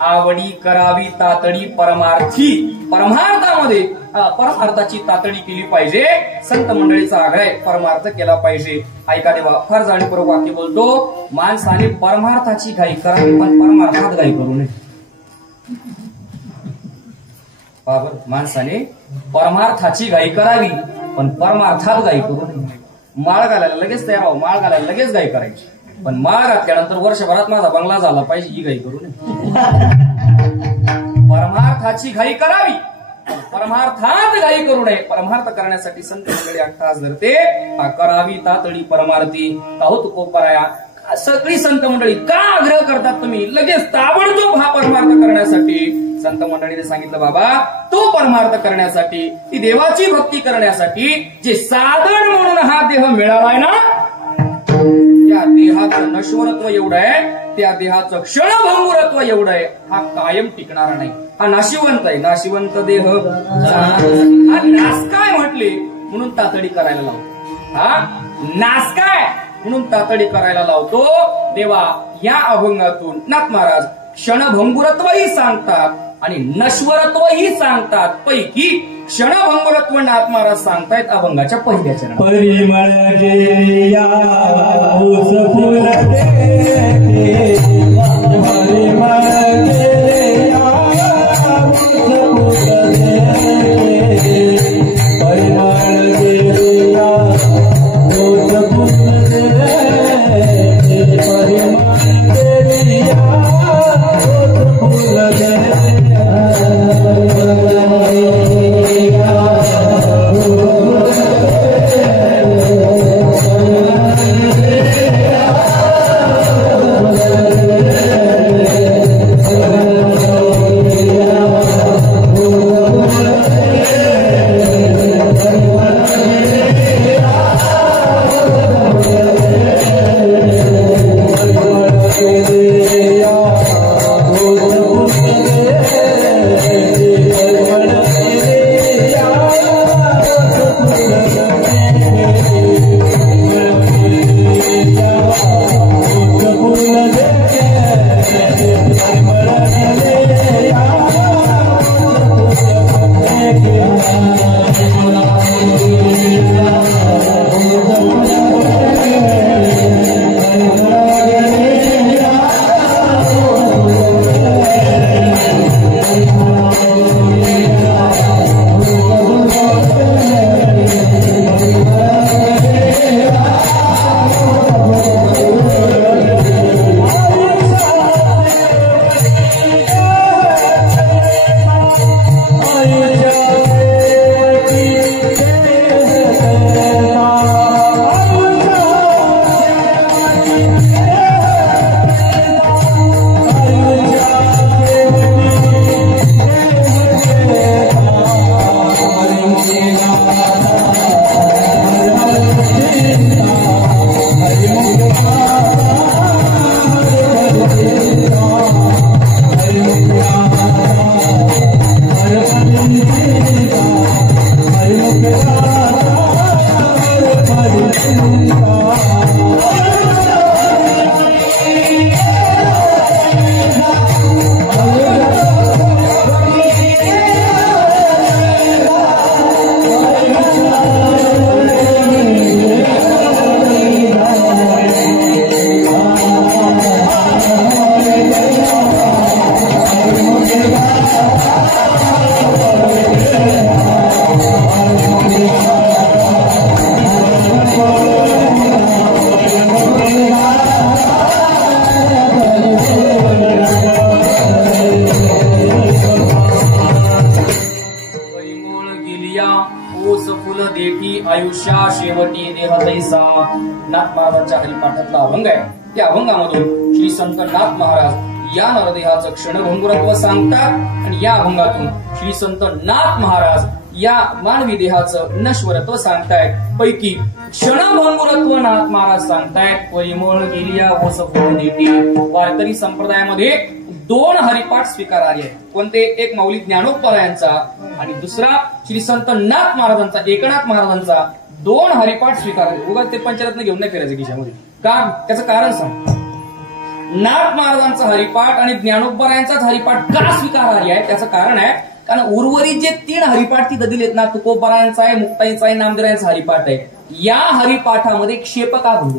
आवडी करावी तातडी परमार्थी. परमार्थामध्ये परमार्थाची तातडी केली पाहिजे. संत मंडळीचा आग्रह आहे, परमार्थ केला पाहिजे. ऐका देवा, फार जाणीवपूर्वक वाक्य बोलतो. माणसाने परमार्थाची घाई करावी पण परमार्थात घाई करू नये. माणसाने परमार्थाची घाई करावी पण परमार्थात घाई करू नये. माळ घालायला लगेच तयार व्हावं, माळ घालायला लगेच घाई करायची, पण माळ घातल्यानंतर वर्षभरात माझा बंगला झाला पाहिजे ही घाई करू नये. परमार्थाची घाई करावी, परमार्थात घाई करू नये. परमार्थ करण्यासाठी संत मंडळी 8 तास धरते. करावी तातडी परमार्थी. का हो तुकोबाराया, सगळी संत मंडळी का आग्रह करतात तुम्ही लगेच ताबडतोब हा परमार्थ करण्यासाठी? संत मंडळीने सांगितलं, बाबा तो परमार्थ करण्यासाठी, ती देवाची भक्ती करण्यासाठी जे साधन म्हणून हा देह मिळालाय ना, त्या देहाचं नश्वरत्व एवढं आहे, त्या देहाचं क्षणभंगुरत्व एवढं आहे. हा कायम टिकणारा नाही, हा नाशिवंत आहे. नाशिवंत देह हा नासकाय म्हटले म्हणून तातडी करायला लावतो. हा नासकाय म्हणून तातडी करायला लावतो देवा. या अभंगातून नाथ महाराज क्षणभंगुरत्वही सांगतात आणि नश्वरत्वही सांगतात. पैकी क्षणभंगुरत्व नाथ महाराज सांगतायत अभंगाच्या पहिल्या चरणात. परिमळ गेया ऊस फुलते, परिमळ गेया ऊस फुलते, परिमळ गेया ऊस फुलते, परिमळ गेया ऊस फुलते. Yeah. आयुष्या शेवटी देह तैसा नाथ महाराजांच्या हरिपाठातला अभंग आहे. त्या अभंगामधून श्री संत नाथ महाराज या नरदेहाचं क्षणभंगुरत्व सांगतात आणि या अभंगातून श्री संत नाथ महाराज या मानवी देहाचं नश्वरत्व सांगतायत. पैकी क्षणभंगुरत्व नाथ महाराज सांगतायत. परिमळ गेलिया ओस फुल देती. वारकरी संप्रदायामध्ये दोन हरिपाठ स्वीकारार्ह आहेत. कोणते? एक माऊली ज्ञानोबरायांचा आणि दुसरा श्री संत नाथ महाराजांचा, एकनाथ महाराजांचा. दोन हरिपाठ स्वीकारार्ह. उगाच ते पंचरत्न घेऊन नाही फिरायचं खिशामध्ये. का? त्याचं कारण सांग. नाथ महाराजांचा हरिपाठ आणि ज्ञानोबरायांचाच हरिपाठ का स्वीकारार्ह आहे? त्याचं कारण आहे कारण उर्वरित जे तीन हरिपाठ तिथं दिलेत ना, तुकोबरायांचा आहे, मुक्ताईचा आहे, नामदेवरायांचा हरिपाठ आहे. या हरिपाठामध्ये क्षेपकाभंग,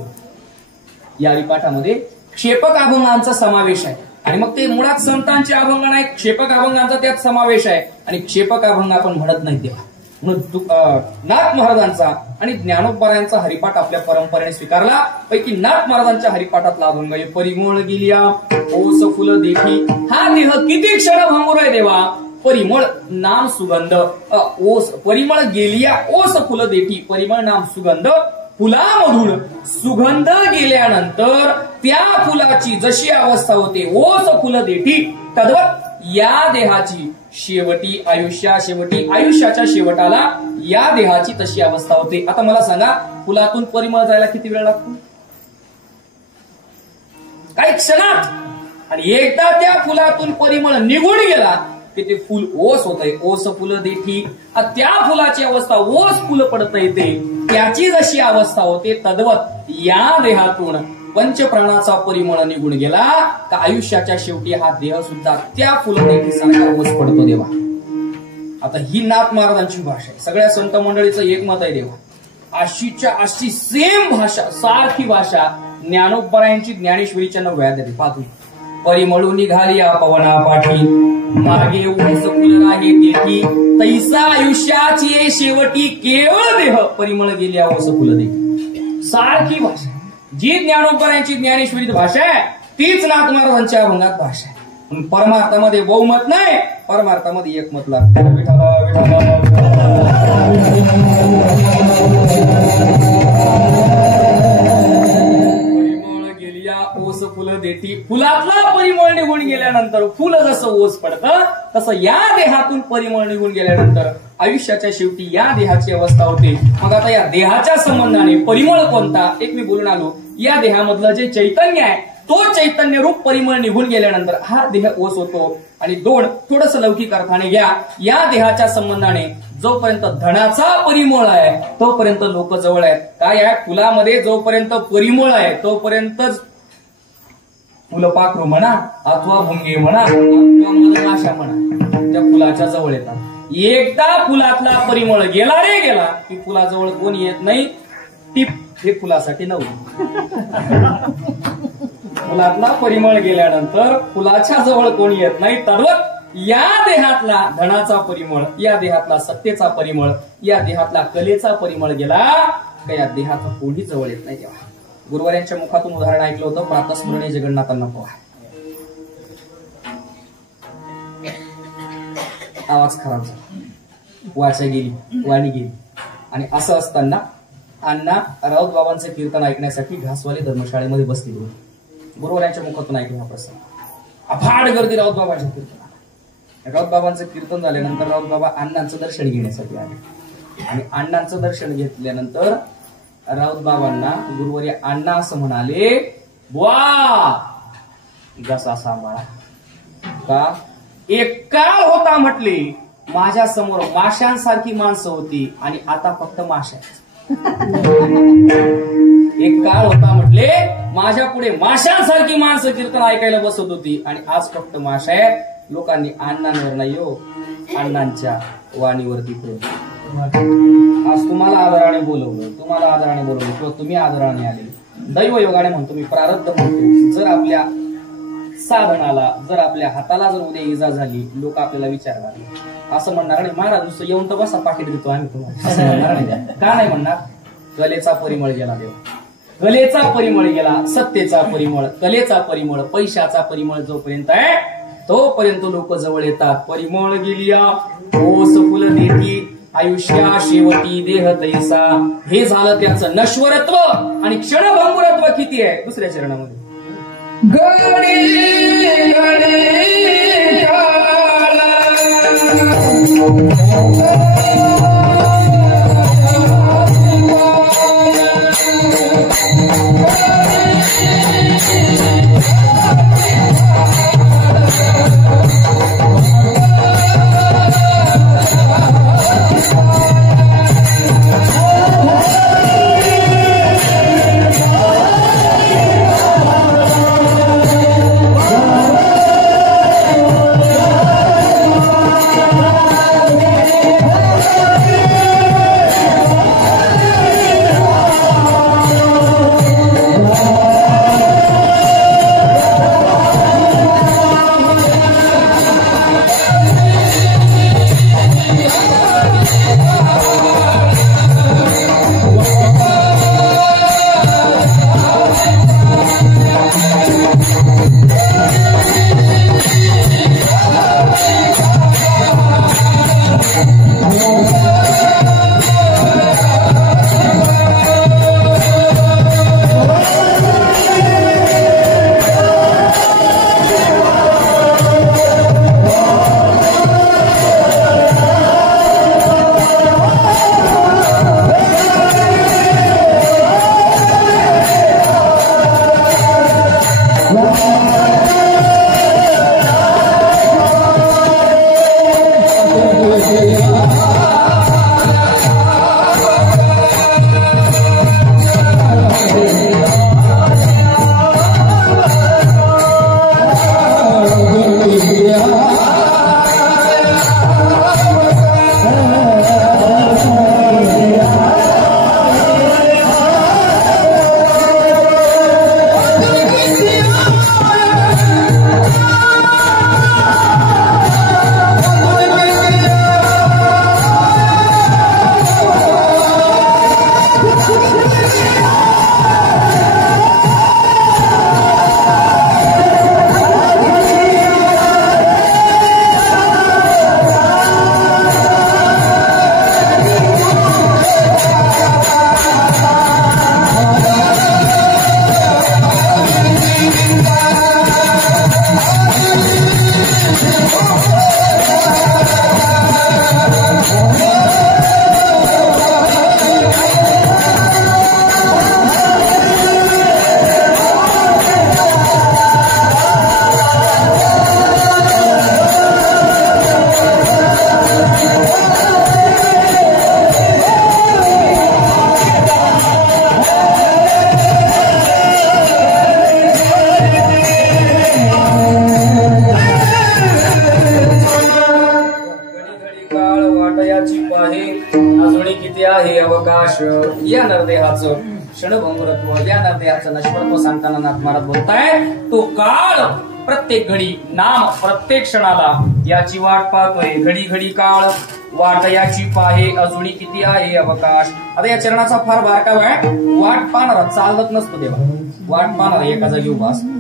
या हरिपाठामध्ये क्षेपक अभंगांचा समावेश आहे. आणि मग ते मुळात संतांचे अभंग नाही, क्षेपक अभंगांचा त्यात समावेश आहे. आणि क्षेपक अभंग आपण म्हणत नाही तेव्हा नाथ महाराजांचा आणि ज्ञानोबरायांचा हरिपाठ आपल्या परंपरेने स्वीकारला. पैकी नाथ महाराजांच्या हरिपाठातला अभंग आहे. परिमळ गेलिया ओस फुल देखी. हा देह किती क्षण भांगूर आहे देवा. परिमळ नाम सुगंध. ओस परिमळ गेलिया ओस फुल देखी. परिमळ नाम सुगंध. फुलामधून सुगंध गेल्यानंतर त्या फुलाची जशी अवस्था होते ओस फुल देठी तद्वत या देहाची शेवटी आयुष्याच्या शेवटाला या देहाची तशी अवस्था होते. आता मला सांगा, फुलातून परिमळ जायला किती वेळ लागतो? काही क्षणात. आणि एकदा त्या फुलातून परिमळ निघून गेला की ते फुल ओस होतंय. ओस फुल देठी. त्या फुलाची अवस्था ओस फुल पडत येते. त्याची जशी अवस्था होते तद्वत या देहातून पंचप्राणाचा परिमळ निघून गेला का आयुष्याच्या शेवटी हा देह सुद्धा त्या फुलदेठीसारखा ओस पडतो देवा. आता ही नाथ महाराजांची भाषा आहे. सगळ्या संत मंडळीचं एक मत आहे देवा. अशीच्या अशी सेम भाषा, सारखी भाषा ज्ञानोबरायांची ज्ञानेश्वरीच्या नव्या देते. पाहतो. परिमळू निघाली या पवना पाठी. मागे ओस फुल आहे देखी. तैसा आयुष्याची शेवटी केवळ देह. परिमळ गेल्या ओस फुल देखी. सारखी भाषा. जी ज्ञानोबरायांची ज्ञानेश्वरी भाषा आहे तीच नाथ महाराजांच्या अभंगात भाषा आहे. परमार्थामध्ये बहुमत नाही, परमार्थामध्ये एकमत लागतं. विठ्ठला परिमळ गेलिया ओस फुल देठी. फुलातला परिमळ निघून गेल्यानंतर फुल जसं ओस पडतं तसं या देहातून परिमळ निघून गेल्यानंतर आयुष्याच्या शेवटी या देहाची अवस्था होते. मग आता या देहाच्या संबंधाने परिमळ कोणता? एक मी बोलून आलो. या देहामधलं जे चैतन्य आहे तो चैतन्य रूप परिमळ निघून गेल्यानंतर हा देह ओस होतो. आणि दोन, थोडस लौकिक अर्थाने घ्या. या देहाच्या संबंधाने जोपर्यंत धनाचा परिमळ आहे तोपर्यंत लोक जवळ आहेत. काय आहे? फुलामध्ये जोपर्यंत परिमळ आहे तोपर्यंतच फुलपाखरू म्हणा अथवा भुंगे म्हणा अथवा मधमाशा म्हणा त्या फुलाच्या जवळ येतात. एकदा फुलातला परिमळ गेला रे गेला की फुलाजवळ कोणी येत नाही. टिप हे फुलासाठी 9. फुलातला परिमळ गेल्यानंतर फुलाच्या जवळ कोणी येत नाही. तद्वत या देहातला धनाचा परिमळ, या देहातला सत्तेचा परिमळ, या देहातला कलेचा परिमळ गेला का या देहाचा कोणी जवळ येत नाही. तेव्हा गुरुवाऱ्यांच्या मुखातून उदाहरण ऐकलं होतं, प्रातस्मरणे जगन्नाथांना पोहा. आवाज खराब झाला, वाचा गेली, वाणी गेली. आणि असं असताना अण्णा राऊत बाबांचे कीर्तन ऐकण्यासाठी घासवाले धर्मशाळेमध्ये बसलेले होते. गुरुवाऱ्यांच्या मुखातून ऐकला हा प्रसंग. अफाट गर्दी राऊत बाबांच्या कीर्तनाला. राऊत बाबांचं कीर्तन झाल्यानंतर राऊत बाबा अण्णांचं दर्शन घेण्यासाठी आले. आणि अण्णांचं दर्शन घेतल्यानंतर राऊत बाबांना गुरुवारी अण्णा असं म्हणाले, वा जसा सांभाळा का. एक काळ होता म्हटले माझ्या समोर माशांसारखी माणसं होती आणि आता फक्त माशा. एक काळ होता म्हटले माझ्या पुढे माशांसारखी माणसं कीर्तन ऐकायला बसत होती आणि आज फक्त माशा आहेत. लोकांनी अण्णांवर नाही हो, अण्णांच्या वाणीवरती प्रेम. आज तुम्हाला आदराने बोलवलं, तुम्हाला आदराने बोलवलं किंवा तुम्ही आदराने आले. दैवयोगाने म्हणतो मी, प्रारब्ध म्हणतो. जर आपल्या साधनाला, जर आपल्या हाताला जर उद्या इजा झाली, लोक आपल्याला विचारणार, असं म्हणणार नाही महाराज नुसतं येऊन तर बसा पाकिट देतो आम्ही तुम्हाला, असं म्हणणार नाही. का नाही म्हणणार. कलेचा परिमळ गेला देव, कलेचा परिमळ गेला, सत्तेचा परिमळ, कलेचा परिमळ, पैशाचा परिमळ जोपर्यंत आहे तोपर्यंत लोक जवळ येतात. परिमळ गेलिया ओस फुल देती आयुष्या शेवटी देह तैसा. हे झालं त्याचं नश्वरत्व. आणि क्षणभंगुरत्व किती आहे दुसऱ्या चरणामध्ये. गणे गणे काला या नरदेहाचं क्षणभंगुरत्व, या नरदेहाचं नश्वरत्व सांगताना नाथ महाराज बोलताय तो काळ प्रत्येक घडी नाम प्रत्येक क्षणाला याची वाट पाहतोय. घडी घडी काळ वाट याची पाहे अजूनी किती आहे अवकाश. आता या चरणाचा फार बारकाव आहे. वाट पाहणारा चालत नसतो देवा, वाट पाहणारा एका जागी उभा असतो.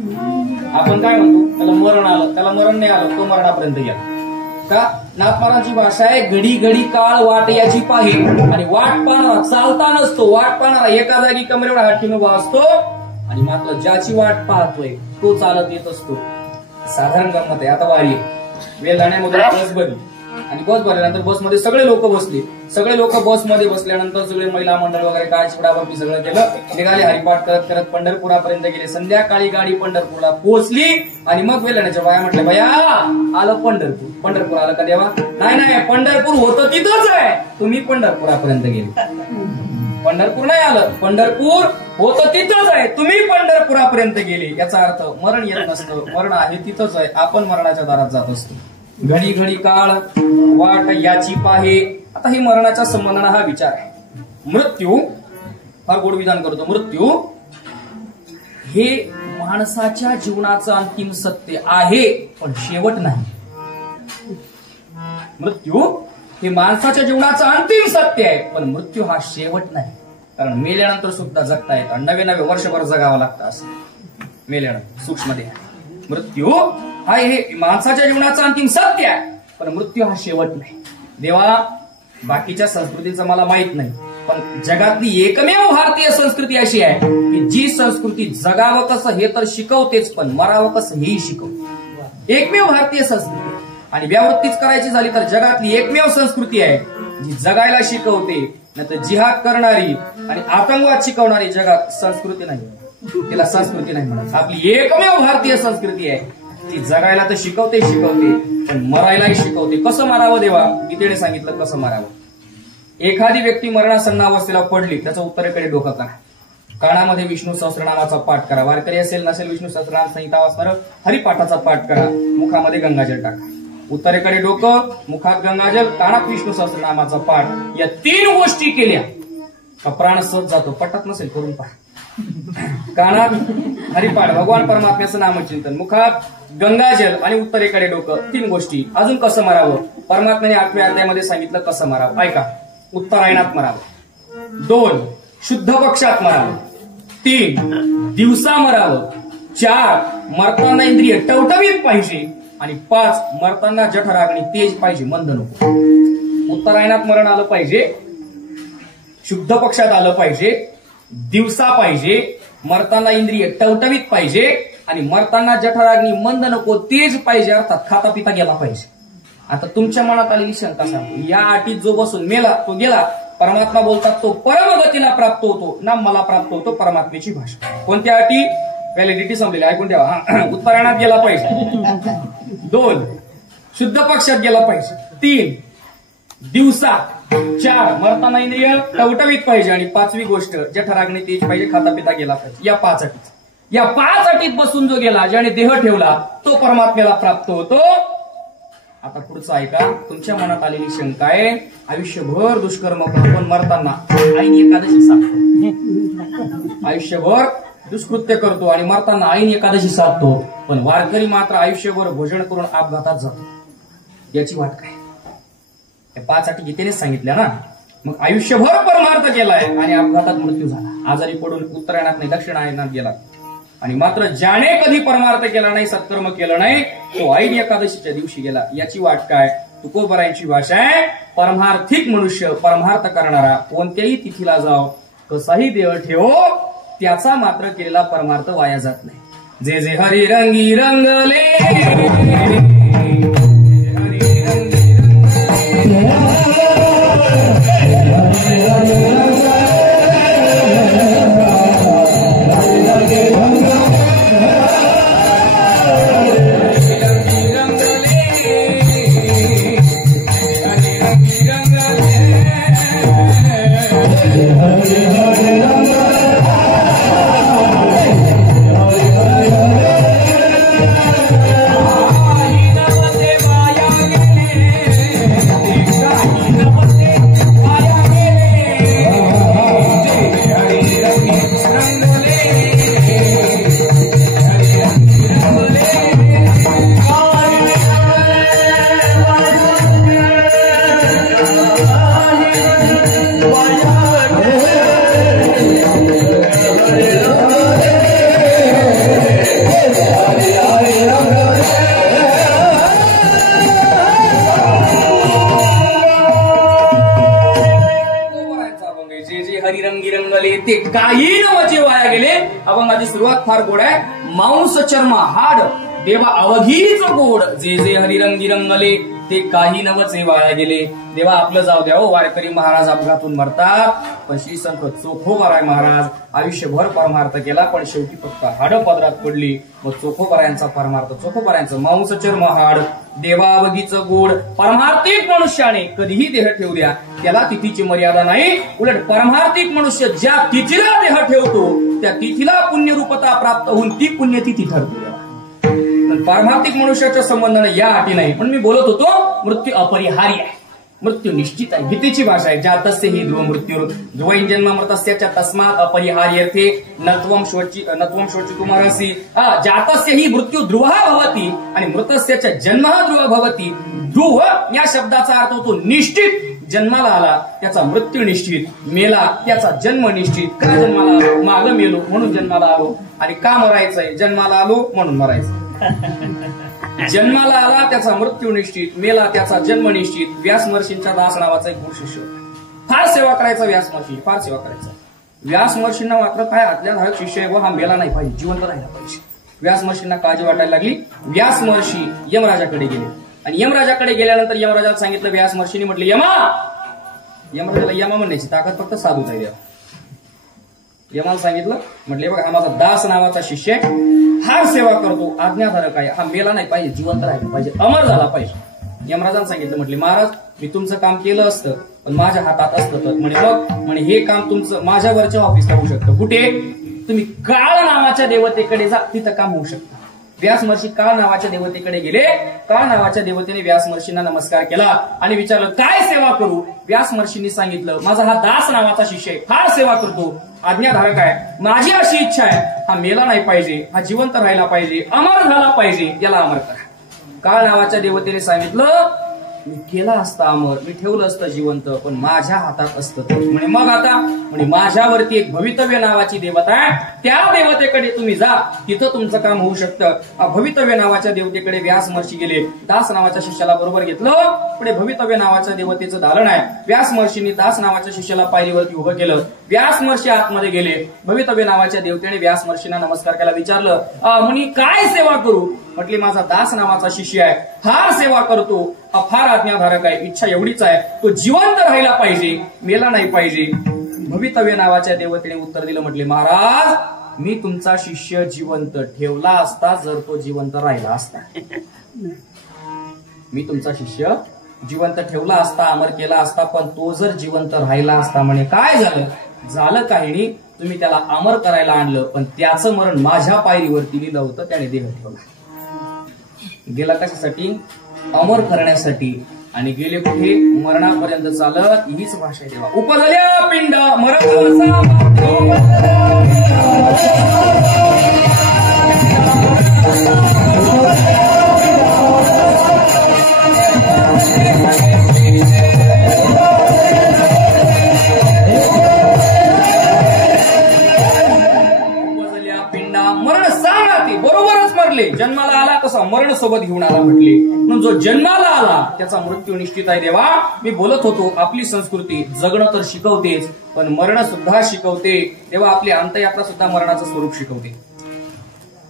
आपण काय म्हणतो त्याला मरण आलं, त्याला मरण नाही आलं, तो मरणापर्यंत गेला का. नाथ महाराजांची भाषा आहे घडी घडी काळ वाट याची पाहे. आणि वाट पाहणारा चालता नसतो, वाट पाहणारा एका जागी कमरेवर हात ठेवून उभा असतो. आणि मात्र ज्याची वाट पाहतोय तो चालत येत असतो. साधारण गंमत आहे. आता वारी वेळ जाण्यामध्ये बस भरली आणि बस भरल्यानंतर बसमध्ये सगळे लोक बसले. सगळे लोक बसमध्ये बसल्यानंतर सगळे महिला मंडळ वगैरे काय चिपडापट्टी सगळं केलं. निघाले हरिपाठ करत करत पंढरपुरापर्यंत गेले. संध्याकाळी गाडी पंढरपूरला पोहोचली आणि मग वेळाण्याच्या बाया म्हटल्या भया आलं पंढरपूर. पंढरपूर आलं का देवा. नाही पंढरपूर होतं तिथंच आहे, तुम्ही पंढरपुरापर्यंत गेले. पंढरपूर नाही आलं, पंढरपूर होतं तिथंच आहे, तुम्ही पंढरपुरापर्यंत गेले. याचा अर्थ मरण येत नसतं, मरण आहे तिथंच आहे, आपण मरणाच्या दारात जात असतो. घडी घडी काळ वाट याची पाहे. आता हे मरणाच्या संबंधाने हा विचार आहे. मृत्यू फार गोड विधान करतो. मृत्यू हे माणसाच्या जीवनाचं अंतिम सत्य आहे पण शेवट नाही. मृत्यू हे माणसाच्या जीवनाचं अंतिम सत्य आहे पण मृत्यू हा शेवट नाही. कारण मेल्यानंतर सुद्धा जगता येतं, नवे नवे वर्षभर जगावं लागतं असं मेल्यानंतर. सूक्ष्म देह मृत्यू हा हे माणसाच्या जीवनाचं अंतिम सत्य आहे पण मृत्यू हा शेवट नाही. देवा बाकीच्या संस्कृतीचं मला माहित नाही पण जगातली एकमेव भारतीय संस्कृती अशी आहे की जी संस्कृती जगावं कसं हे तर शिकवतेच पण मरावं कसं हेही शिकवते. एकमेव भारतीय संस्कृती. आणि व्यावृत्तीच करायची झाली तर जगातली एकमेव संस्कृती आहे जी जगायला शिकवते. नाहीतर जिहाद करणारी आणि आतंकवाद शिकवणारी जगात संस्कृती नाही, तिला संस्कृती नाही म्हणत. आपली एकमेव भारतीय संस्कृती आहे ती जगायला तर शिकवते पण मरायलाही शिकवते. कसं मारावं देवा गीतेने सांगितलं कसं मारावं. एखादी व्यक्ती मरणासन्न अवस्थेला पडली त्याचं उत्तरेकडे डोकं करा. कानामध्ये विष्णू सहस्रनामाचा पाठ करा. वारकरी असेल नसेल विष्णू सहस्रनाम संहिता वाचणार हरिपाठाचा पाठ करा. मुखामध्ये गंगाजल टाका. उत्तरेकडे डोकं, मुखात गंगाजल, कानात विष्णू सहस्रनामाचा पाठ. या 3 गोष्टी केल्या का प्राण सहज जातो. पटत नसेल करून पहा. कानात हरिपाठ भगवान परमात्म्याचं नामचिंतन, मुखात गंगाजल आणि उत्तरेकडे डोकं. 3 गोष्टी. अजून कसं मरावं परमात्म्याने 8व्या अध्यायामध्ये सांगितलं कसं मरावं. ऐका. उत्तरायणात मरावं. 2 शुद्ध पक्षात मरावं. 3 दिवसा मरावं. 4 मरताना इंद्रिय टवटवीत पाहिजे. आणि 5 मरताना जठराग्नी तेज पाहिजे, मंद नको. उत्तरायणात मरण आलं पाहिजे, शुद्ध पक्षात आलं पाहिजे, दिवसा पाहिजे, मरताना इंद्रिय टवटवीत पाहिजे आणि मरताना जठराग्नी मंद नको, तेज पाहिजे. अर्थात खाता पिता गेला पाहिजे. आता तुमच्या मनात आलेली शंका सांगतो. या अटीत जो बसून मेला तो गेला. परमात्मा बोलतात तो परमगतीला प्राप्त होतो ना मला प्राप्त होतो. परमात्म्याची भाषा. कोणत्या अटी व्हॅलिडिटी संपलेली ऐकून ठेवा. उत्तरायणात गेला पाहिजे. 2 शुद्ध पक्षात गेला पाहिजे. 3 दिवसा. 4 मरताना इंद्रिय टवटवीत पाहिजे. आणि 5वी गोष्ट जठराग्नी तेज पाहिजे, खाता पिता गेला पाहिजे. या 5 अटीत. या 5 अटीत बसून जो गेला ज्याने देह ठेवला तो परमात्म्याला प्राप्त होतो. आता पुढचं ऐका. तुमच्या मनात आलेली शंका आहे आयुष्यभर दुष्कर्म करतो पण मरताना ऐन एकादशी साधतो. आयुष्यभर दुष्कृत्य करतो आणि मरताना ऐन एकादशी साधतो पण वारकरी मात्र आयुष्यभर भोजन करून अपघातात जातो. याची वाट काय. या 5 अटी गीतेनेच सांगितल्या ना. मग आयुष्यभर परमार्थ केलाय आणि अपघातात मृत्यू झाला. आजारी पडून उत्तरायणात नाही दक्षिणायनात गेला. आणि मात्र ज्याने कधी परमार्थ केला नाही, सत्कर्म केलं नाही, तो ऐन एकादशीच्या दिवशी गेला. याची वाट काय. तुकोबरायांची भाषा आहे परमार्थिक मनुष्य परमार्थ करणारा कोणत्याही तिथीला जाओ कसाही देह ठेवो त्याचा मात्र केलेला परमार्थ वाया जात नाही. जे जे हरी रंगी रंगले काही नवचे वाया गेले. अभंगाची सुरुवात फार गोड आहे. मांस चर्म हाड देवा अवघीच गोड, जे जे हरिरंगी रंगले ते काही नवचे वाया गेले. देवा आपलं जाऊ द्या. वारकरी महाराज अपघातून मरतात, पण श्री संत चोखोबाराय महाराज आयुष्यभर परमार्थ केला, पण शेवटी फक्त हाड पदरात पडली. मग चोखोबारायांचा परमार्थ, चोखोबारायांचं मांस चर्म हाड देवावगीच गोड. परमार्थिक मनुष्याने कधीही देह ठेवू द्या, त्याला तिथीची मर्यादा नाही. उलट परमार्थिक मनुष्य ज्या तिथीला देह ठेवतो त्या तिथीला पुण्यरूपता प्राप्त होऊन ती पुण्यतिथी ठरते. पारमार्थिक मनुष्याच्या संबंधाने या अटी नाही. पण मी बोलत होतो मृत्यू अपरिहार्य आहे, मृत्यू निश्चित आहे. गीतेची भाषा आहे. जातस्य हि ध्रुव मृत्यू ध्रुवं जन्ममृतस्यच तस्मात् अपरिहार्यर्थे नत्वं शोची कुमारसी. जातस्य हि मृत्यू ध्रुवः भवति आणि मृतस्यच जन्मः ध्रुवः भवति. ध्रुव या शब्दाचा अर्थ होतो निश्चित. जन्माला आला त्याचा मृत्यू निश्चित, मेला त्याचा जन्म निश्चित. का जन्माला आलो? मागं मेलो म्हणून जन्माला आलो. आणि का मरायचंय? जन्माला आलो म्हणून मरायचं. जन्माला आला त्याचा मृत्यू निश्चित, मेला त्याचा जन्म निश्चित. व्यास महर्षींच्या दास नावाचा एक गुरु शिष्य, फार सेवा करायचा व्यास महर्षी, फार सेवा करायचा. व्यास महर्षींना मात्र काय आतल्या धारक शिष्य आहे व हा मेला नाही पाहिजे, जिवंत राहिला पाहिजे. व्यास महर्षींना काळजी वाटायला लागली. व्यास महर्षी यमराजाकडे गेले आणि यमराजाकडे गेल्यानंतर यमराजाला सांगितलं. व्यास महर्षींनी म्हटलं यमराजाला यमा म्हणण्याची ताकद फक्त साधूच आहे. यमाला सांगितलं, म्हटले बघा हा माझा दास नावाचा शिष्य आहे, फार सेवा करतो, आज्ञाधारक आहे, हा मेला नाही पाहिजे, जिवंत राहिला पाहिजे, अमर झाला पाहिजे. यमराजांनी सांगितलं, म्हटले महाराज मी तुमचं काम केलं असतं पण माझ्या हातात असतं तर. म्हणे हे काम तुमचं माझ्यावरच्या ऑफिसला होऊ शकतं. कुठे? तुम्ही काळ नावाच्या देवतेकडे जा, तिथं काम होऊ शकतं. व्यास महर्षी काळ नावाच्या देवतेकडे गेले. काळ नावाच्या देवतेने व्यास महर्षींना नमस्कार केला आणि विचारलं काय सेवा करू? व्यास महर्षींनी सांगितलं माझा हा दास नावाचा शिष्य आहे, फार सेवा करतो, आज्ञाधारक आहे, माझी अशी इच्छा आहे हा मेला नाही पाहिजे, हा जिवंत राहिला पाहिजे, अमर झाला पाहिजे, याला अमर करा. काळ नावाच्या देवतेने सांगितलं मी केला असता अमर, मी ठेवलं असतं जिवंत, पण माझ्या हातात असतं तर. म्हणे मग आता? म्हणे माझ्यावरती एक भवितव्य नावाची देवता आहे, त्या देवतेकडे तुम्ही जा, तिथं तुमचं काम होऊ शकतं. भवितव्य नावाच्या देवतेकडे व्यास महर्षी गेले. दास नावाच्या शिष्याला बरोबर घेतलं. पुढे भवितव्य नावाच्या देवतेचं दालन आहे. व्यास महर्षींनी दास नावाच्या शिष्याला पायरीवरती उभं केलं. व्यास महर्षी आतमध्ये गेले. भवितव्य नावाच्या देवतेने व्यास महर्षींना नमस्कार केला. विचारलं मुनी काय सेवा करू? म्हटले माझा दास नावाचा शिष्य आहे, फार सेवा करतो, फार आज्ञाधारक आहे, इच्छा एवढीच आहे तो जिवंत राहिला पाहिजे, मेला नाही पाहिजे. भवितव्य नावाच्या देवतेने उत्तर दिलं. म्हटले महाराज मी तुमचा शिष्य जिवंत ठेवला असता जर तो जिवंत राहिला असता. मी तुमचा शिष्य जिवंत ठेवला असता, अमर केला असता, पण तो जर जिवंत राहिला असता. म्हणे काय झालं काही नाही, तुम्ही त्याला अमर करायला आणलं पण त्याचं मरण माझ्या पायरीवरती लिहिलं होतं, त्याने देह ठेवला. गेला कशासाठी? अमर करण्यासाठी. आणि गेले कुठे? मरणापर्यंत चालत. हीच भाषा देवा. उपजल्या पिंड मरण सांगा ते बरोबरच मरले. जन्माला आला तसा मरण सोबत घेऊन आला म्हटले. म्हणून जो जन्माला आला त्याचा मृत्यू निश्चित आहे. देवा मी बोलत होतो आपली संस्कृती जगणं तर शिकवतेच पण मरण सुद्धा शिकवते. देवा आपली अंतयात्रा सुद्धा मरणाचं स्वरूप शिकवते.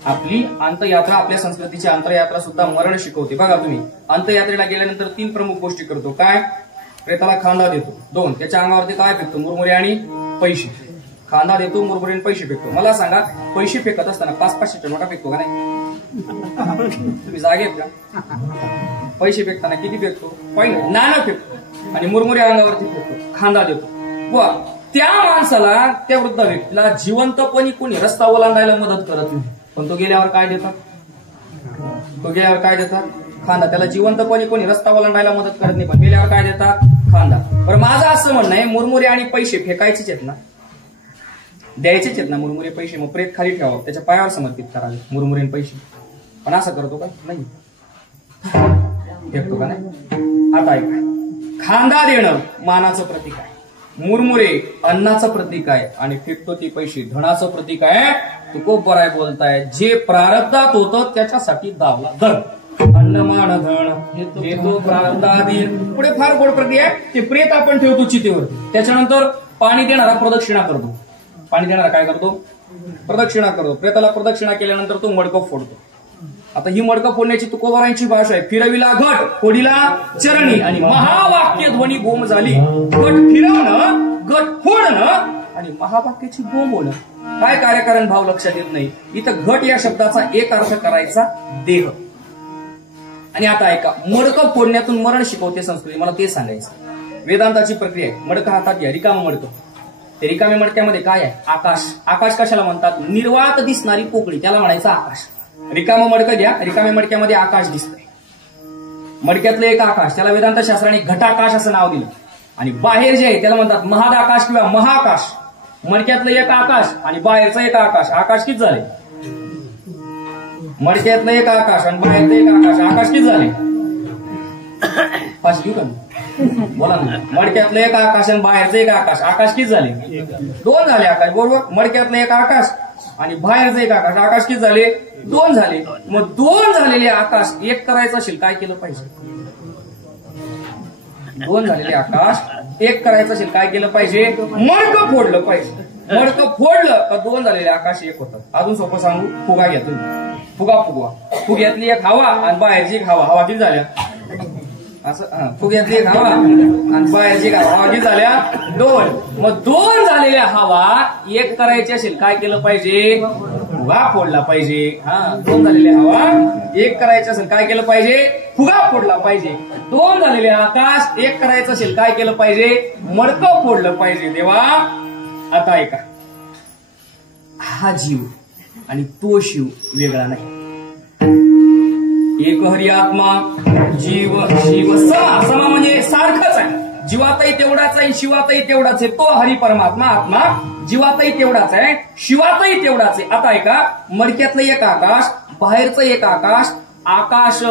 आपली अंतयात्रा, आपल्या संस्कृतीची अंतयात्रा सुद्धा मरण शिकवते. बघा तुम्ही अंतयात्रेला गेल्यानंतर 3 प्रमुख गोष्टी करतो. काय? प्रेताला खांदा देतो. 2 त्याच्या अंगावरती काय फेकतो? मुरमुरे आणि पैसे. खांदा देतो, मुरमुरे आणि पैसे फेकतो. मला सांगा पैसे फेकत असताना 500-500च्या नोटा फेकतो का नाही? तुम्ही जागे आहेत का? पैसे फेकताना किती फेकतो? पहिलं नाणं फेकतो आणि मुरमुरे अंगावरती फेकतो, खांदा देतो. वा त्या माणसाला, त्या वृद्ध व्यक्तीला जिवंतपणी कोणी रस्ता ओलांडायला मदत करत नाही, पण तो गेल्यावर काय देतात? खांदा. त्याला जिवंतपणी कोणी रस्ता ओलांडायला मदत करत नाही, पण गेल्यावर काय देतात? खांदा. बरं माझं असं म्हणणं आहे मुरमुरे आणि पैसे फेकायचेच आहेत ना, द्यायचेच आहेत ना मुरमुरे पैसे. मग प्रेत खाली ठेवावं, त्याच्या पायावर समर्पित करावे मुरमुरे पैसे. पण असं करतो का? नाही. फेकतो का? नाही. आता ऐका, खांदा देणं मानाचं प्रतीक आहे, मुरमुरे अन्नाचं प्रतीक आहे आणि फेकतो ती पैसे धनाचं प्रतीक आहे. तू खूप बराय बोलताय. जे प्रारब्धात होतं त्याच्यासाठी दावला धन. अन्नमान धन येतो प्रारब्धाधीन. पुढे फार गोड प्रतीक आहे. ते प्रेत आपण ठेवतो चितेवर, त्याच्यानंतर पाणी देणारा प्रदक्षिणा करतो. पाणी देणारा काय करतो? प्रदक्षिणा करतो. प्रेताला प्रदक्षिणा केल्यानंतर तो मडकं फोडतो. आता ही मडकं फोडण्याची तुकोबारांची भाषा आहे. फिरविला घट, फोडीला चरणी आणि महावाक्य ध्वनी बोंब झाली. घट फिरवणं, घट फोडणं आणि महावाक्याची बोंब होणं. काय कार्यकारण भाव लक्षात येत नाही. इथं घट या शब्दाचा एक अर्थ करायचा देह. आणि आता ऐका, मडकं फोडण्यातून मरण शिकवते संस्कृती. मला ते सांगायचं. वेदांताची प्रक्रिया आहे. मडकं हातात घ्या, रिकामं मडकं. ते रिकाम्या मडक्यामध्ये काय आहे? आकाश. आकाश कशाला म्हणतात? निर्वात दिसणारी पोकळी, त्याला म्हणायचं आकाश. रिकामं मडकं द्या, रिकाम्या मडक्यामध्ये आकाश दिसतंय. मडक्यातलं एक आकाश, त्याला वेदांत शास्त्राने घटाकाश असं नाव दिलं. आणि बाहेर जे आहे त्याला म्हणतात महादाकाश किंवा महाकाश. मडक्यातलं एक आकाश आणि बाहेरचं एक आकाश. आकाश किती झाले? मडक्यातलं एक आकाश आणि बाहेरचं एक आकाश. आकाश किती झाले? पाच घेऊ का? बोला ना. मडक्यातलं एक आकाश आणि बाहेरचं एक आकाश. आकाश किती झाले? दोन झाले आकाश. बरोबर. मडक्यातलं एक आकाश आणि बाहेरचं एक आकाश. आकाश किती झाले? दोन झाले. मग दोन झालेले आकाश एक करायचं असेल काय केलं पाहिजे? दोन झालेले आकाश एक करायचं असेल काय केलं पाहिजे? मडकं फोडलं पाहिजे. मडकं फोडलं का दोन झालेले आकाश एक होतं. अजून सोपं सांगू, फुगा घ्या तुम्ही. फुगा फुगवा. फुग्यातली एक हवा आणि बाहेरची एक हवा. हवा किती झाल्या? असं फुग्यातली एक हवा आणि बाहेरची एक हवा किती झाल्या? दोन. मग दोन झालेल्या हवा एक करायची असेल काय केलं पाहिजे? फुगा फोडला पाहिजे. दोन झालेल्या हवा एक करायचं असेल काय केलं पाहिजे? फुगा फोडला पाहिजे. दोन झालेले आकाश एक करायचं असेल काय केलं पाहिजे? मडकं फोडलं पाहिजे. देवा आता ऐका, हा जीव आणि तो शिव वेगळा नाही. एक हरी आत्मा जीव शिव समा म्हणजे सारखंच आहे. जीवातही तेवढाच आहे, शिवातही तेवढाच आहे. तो हरी परमात्मा आत्मा जीवातही तेवढाच आहे, शिवातही तेवढाच आहे. आता ऐका, मडक्यातलं एक आकाश, बाहेरचं एक आकाश. आकाश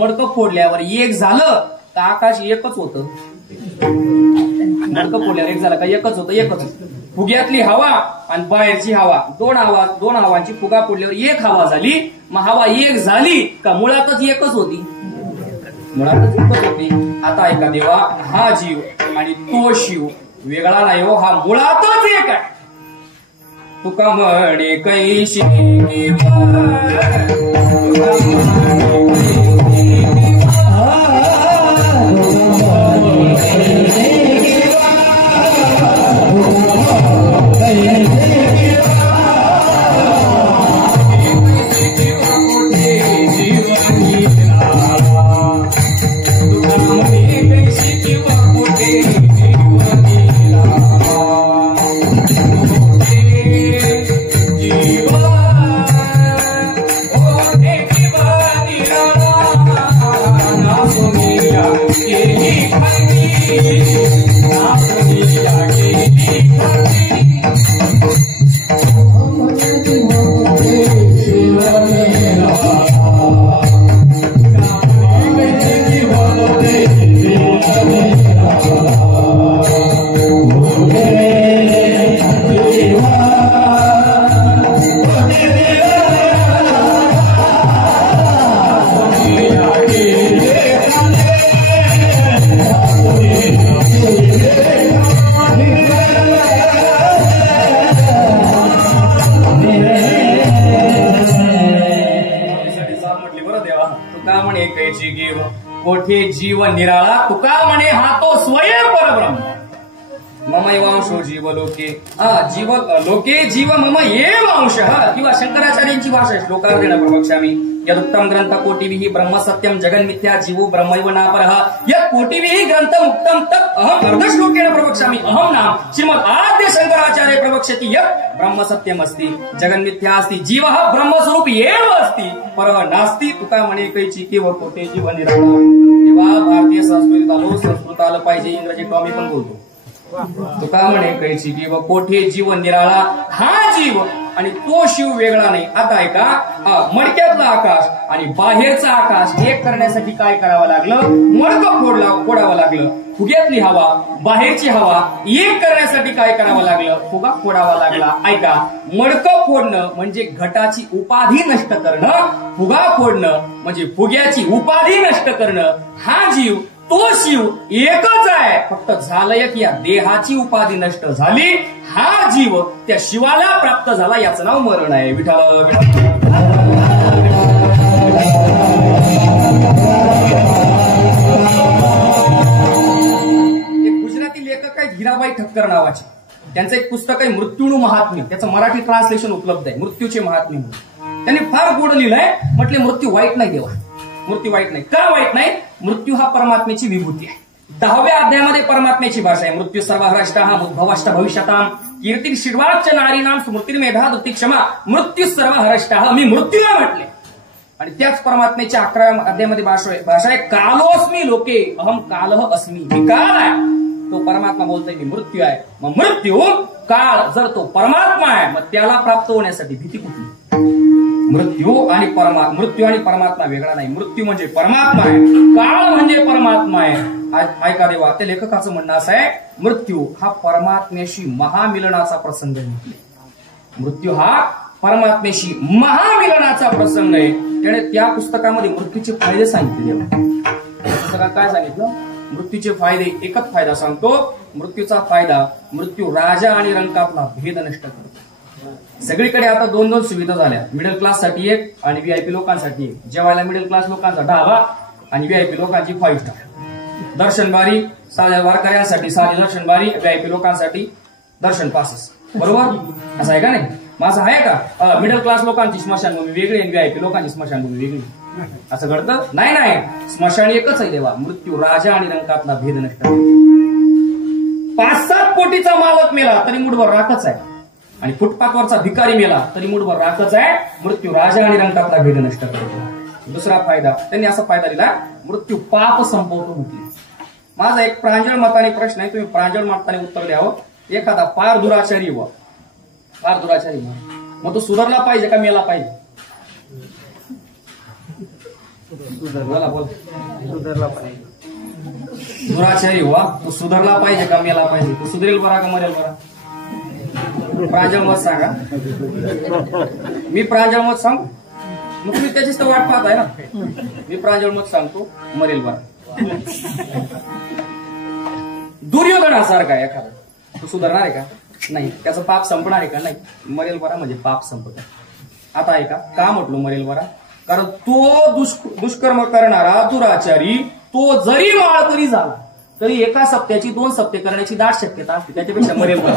मडकं फोडल्यावर एक झालं तर आकाश एकच होतं. मडकं फोडल्यावर एक झालं का एकच होतं? एकच. फुग्यातली हवा आणि बाहेरची हवा, दोन हवांची फुगा फोडल्यावर एक हवा झाली. मग हवा एक झाली का मुळातच एकच होती? मुळातच एकच होती. आता ऐका देवा, हा जीव आणि तो शिव वेगळा नाही हो, हा मुळातच एक आहे. तुका म्हणे कैशी कोठे जीव निराळा. तुका म्हणे हा तो स्वयं परब्रह्म. ममैवांशो जीव लोके. जीव लोके जीव मम एव अंशः. किंवा शंकराचार्यांची भाषा श्लोकार्धेन प्रवक्ष्यामि. यदुक्तम ग्रंथ कोटिभिः ब्रह्म सत्यम जगन्मिथ्या जीवो ब्रह्मैव नापरः. यत् कोटिभिः ग्रंथ उक्तम तत् अहम अर्धश्लोकेन प्रवक्ष्यामि. अहम नाम श्रीमद् आद्य शंकराचार्य प्रवक्ष्यति यत् ब्रह्म सत्यम अस्ति जगन्मिथ्या अस्ति जीवः ब्रह्मस्वरूप एव अस्ति परः नास्ति. तुका म्हणे कैची केव कोठे जीव निराळा. तेव्हा भारतीय संस्कृतीत आलो, संस्कृत आलं पाहिजे. इंग्रजी कमी पण बोलतो. तुका म्हणे कैची की कोठे जीव निराळा. हा जीव आणि तो शिव वेगळा नाही. आता ऐका, मडक्यातला आकाश आणि बाहेरचा आकाश एक करण्यासाठी काय करावं लागलं? मडकं फोडावं लागलं. फुग्यातली हवा, बाहेरची हवा एक करण्यासाठी काय करावं लागलं? फुगा फोडावा लागला. ऐका, मडकं फोडणं म्हणजे घटाची उपाधी नष्ट करणं. फुगा फोडणं म्हणजे फुग्याची उपाधी नष्ट करणं. हा जीव तो शिव एकच आहे, फक्त झालंय की या देहाची उपाधी नष्ट झाली, हा जीव त्या शिवाला प्राप्त झाला, याचं नाव मरण आहे. विठ्ठल एक गुजराती लेखक आहेत हिराबाई ठक्कर नावाचे, त्यांचं एक पुस्तक आहे मृत्यूणू महात्म्य, त्याचं मराठी ट्रान्सलेशन उपलब्ध आहे, मृत्यूचे महात्म्य म्हणून. त्यांनी फार गोड लिहिलंय, म्हटले मृत्यू वाईट नाही देवा, मृत्यू वाईट नाही. का वाईट नाही? मृत्यू हा परमात्म्याची विभूती आहे. 10व्या अध्यायामध्ये परमात्म्याची भाषा आहे. मृत्यू सर्वहरष्टः उद्भवष्ट भविष्यताम कीर्ती शिर्वाच्च नारीनाम स्मृतिर्मेधा दुती क्षमा मृत्यू सर्वहरष्टः. मी मृत्यूला म्हटले. आणि त्याच परमात्म्याच्या 11व्या अध्यायामध्ये भाषा आहे कालोस्मी लोके अहम कालह अस्मी. मी काळ आहे, तो परमात्मा बोलतोय मी मृत्यू आहे. मग मृत्यू काळ जर तो परमात्मा आहे, मग त्याला प्राप्त होण्यासाठी भीती कुठली? मृत्यू आणि परमात्मा वेगळा नाही. मृत्यू म्हणजे परमात्मा आहे, काळ म्हणजे परमात्मा आहे. ऐका देवा, त्या लेखकाचं म्हणणं असं आहे, मृत्यू हा परमात्म्याशी महामिलनाचा प्रसंग आहे. मृत्यू हा परमात्म्याशी महामिलनाचा प्रसंग आहे. त्याने त्या पुस्तकामध्ये मृत्यूचे फायदे सांगितले. पुस्तकात काय सांगितलं? मृत्यूचे फायदे. एकच फायदा सांगतो, मृत्यूचा फायदा, मृत्यू राजा आणि रंकातला भेद नष्ट करतो. सगळीकडे आता 2-2 सुविधा झाल्या, मिडल क्लास साठी एक आणि व्हीआयपी लोकांसाठी एक. जेवायला मिडल क्लास लोकांचा ढाबा आणि व्हीआयपी लोकांची 5 स्टार. दर्शन बारी साध्या वारकऱ्यांसाठी साधी दर्शन बारी, व्हीआयपी लोकांसाठी दर्शन पासेस. बरोबर? असं आहे का नाही? माझं आहे का? मिडल क्लास लोकांची स्मशानभूमी वेगळी आणि व्हीआयपी लोकांची स्मशानभूमी वेगळी. असं घडतं? नाही नाही, स्मशान एकच आहे देवा. मृत्यू राजा आणि रंकातला भेद नष्ट. 5-7 कोटीचा मालक मेला तरी मुठभर राखच आहे, आणि फुटपाथवरचा भिकारी मेला तरी मुठभर राखच आहे. मृत्यू राजा आणि रंकातला भेद नष्ट करतो. दुसरा फायदा त्यांनी असा फायदा दिला, मृत्यू पाप संपवतो म्हटले. माझा एक प्रांजळ मताने प्रश्न आहे, तुम्ही प्रांजळ मताने उत्तर द्यावं. एखादा फार दुराचारी मग तो सुधारला पाहिजे का मेला पाहिजे? बोला सुधारला पाहिजे. दुराचारी तो सुधारला पाहिजे का मेला पाहिजे? तो सुधरेल बरा का मरेल बरा? प्रांजळ मत सांगा. मी प्रांजळ मत सांगू, मग तुम्ही त्याचीच तर वाट पाहत आहे ना. मी प्रांजळ मत सांगतो, मरेल बरा. दुर्योधनासारखा आहे एखादा, तो सुधारणार आहे का? नाही. त्याचं पाप संपणार आहे का? नाही. मरेल बरा म्हणजे पाप संपत. आता आहे का म्हटलो मरेल बरा? कारण तो दुष्कर्म करणारा दुराचारी, तो जरी माळकरी झाला तरी एका सप्त्याची 2 सप्ते करण्याची दाट शक्यता असते, त्याच्यापेक्षा मरेल बरा.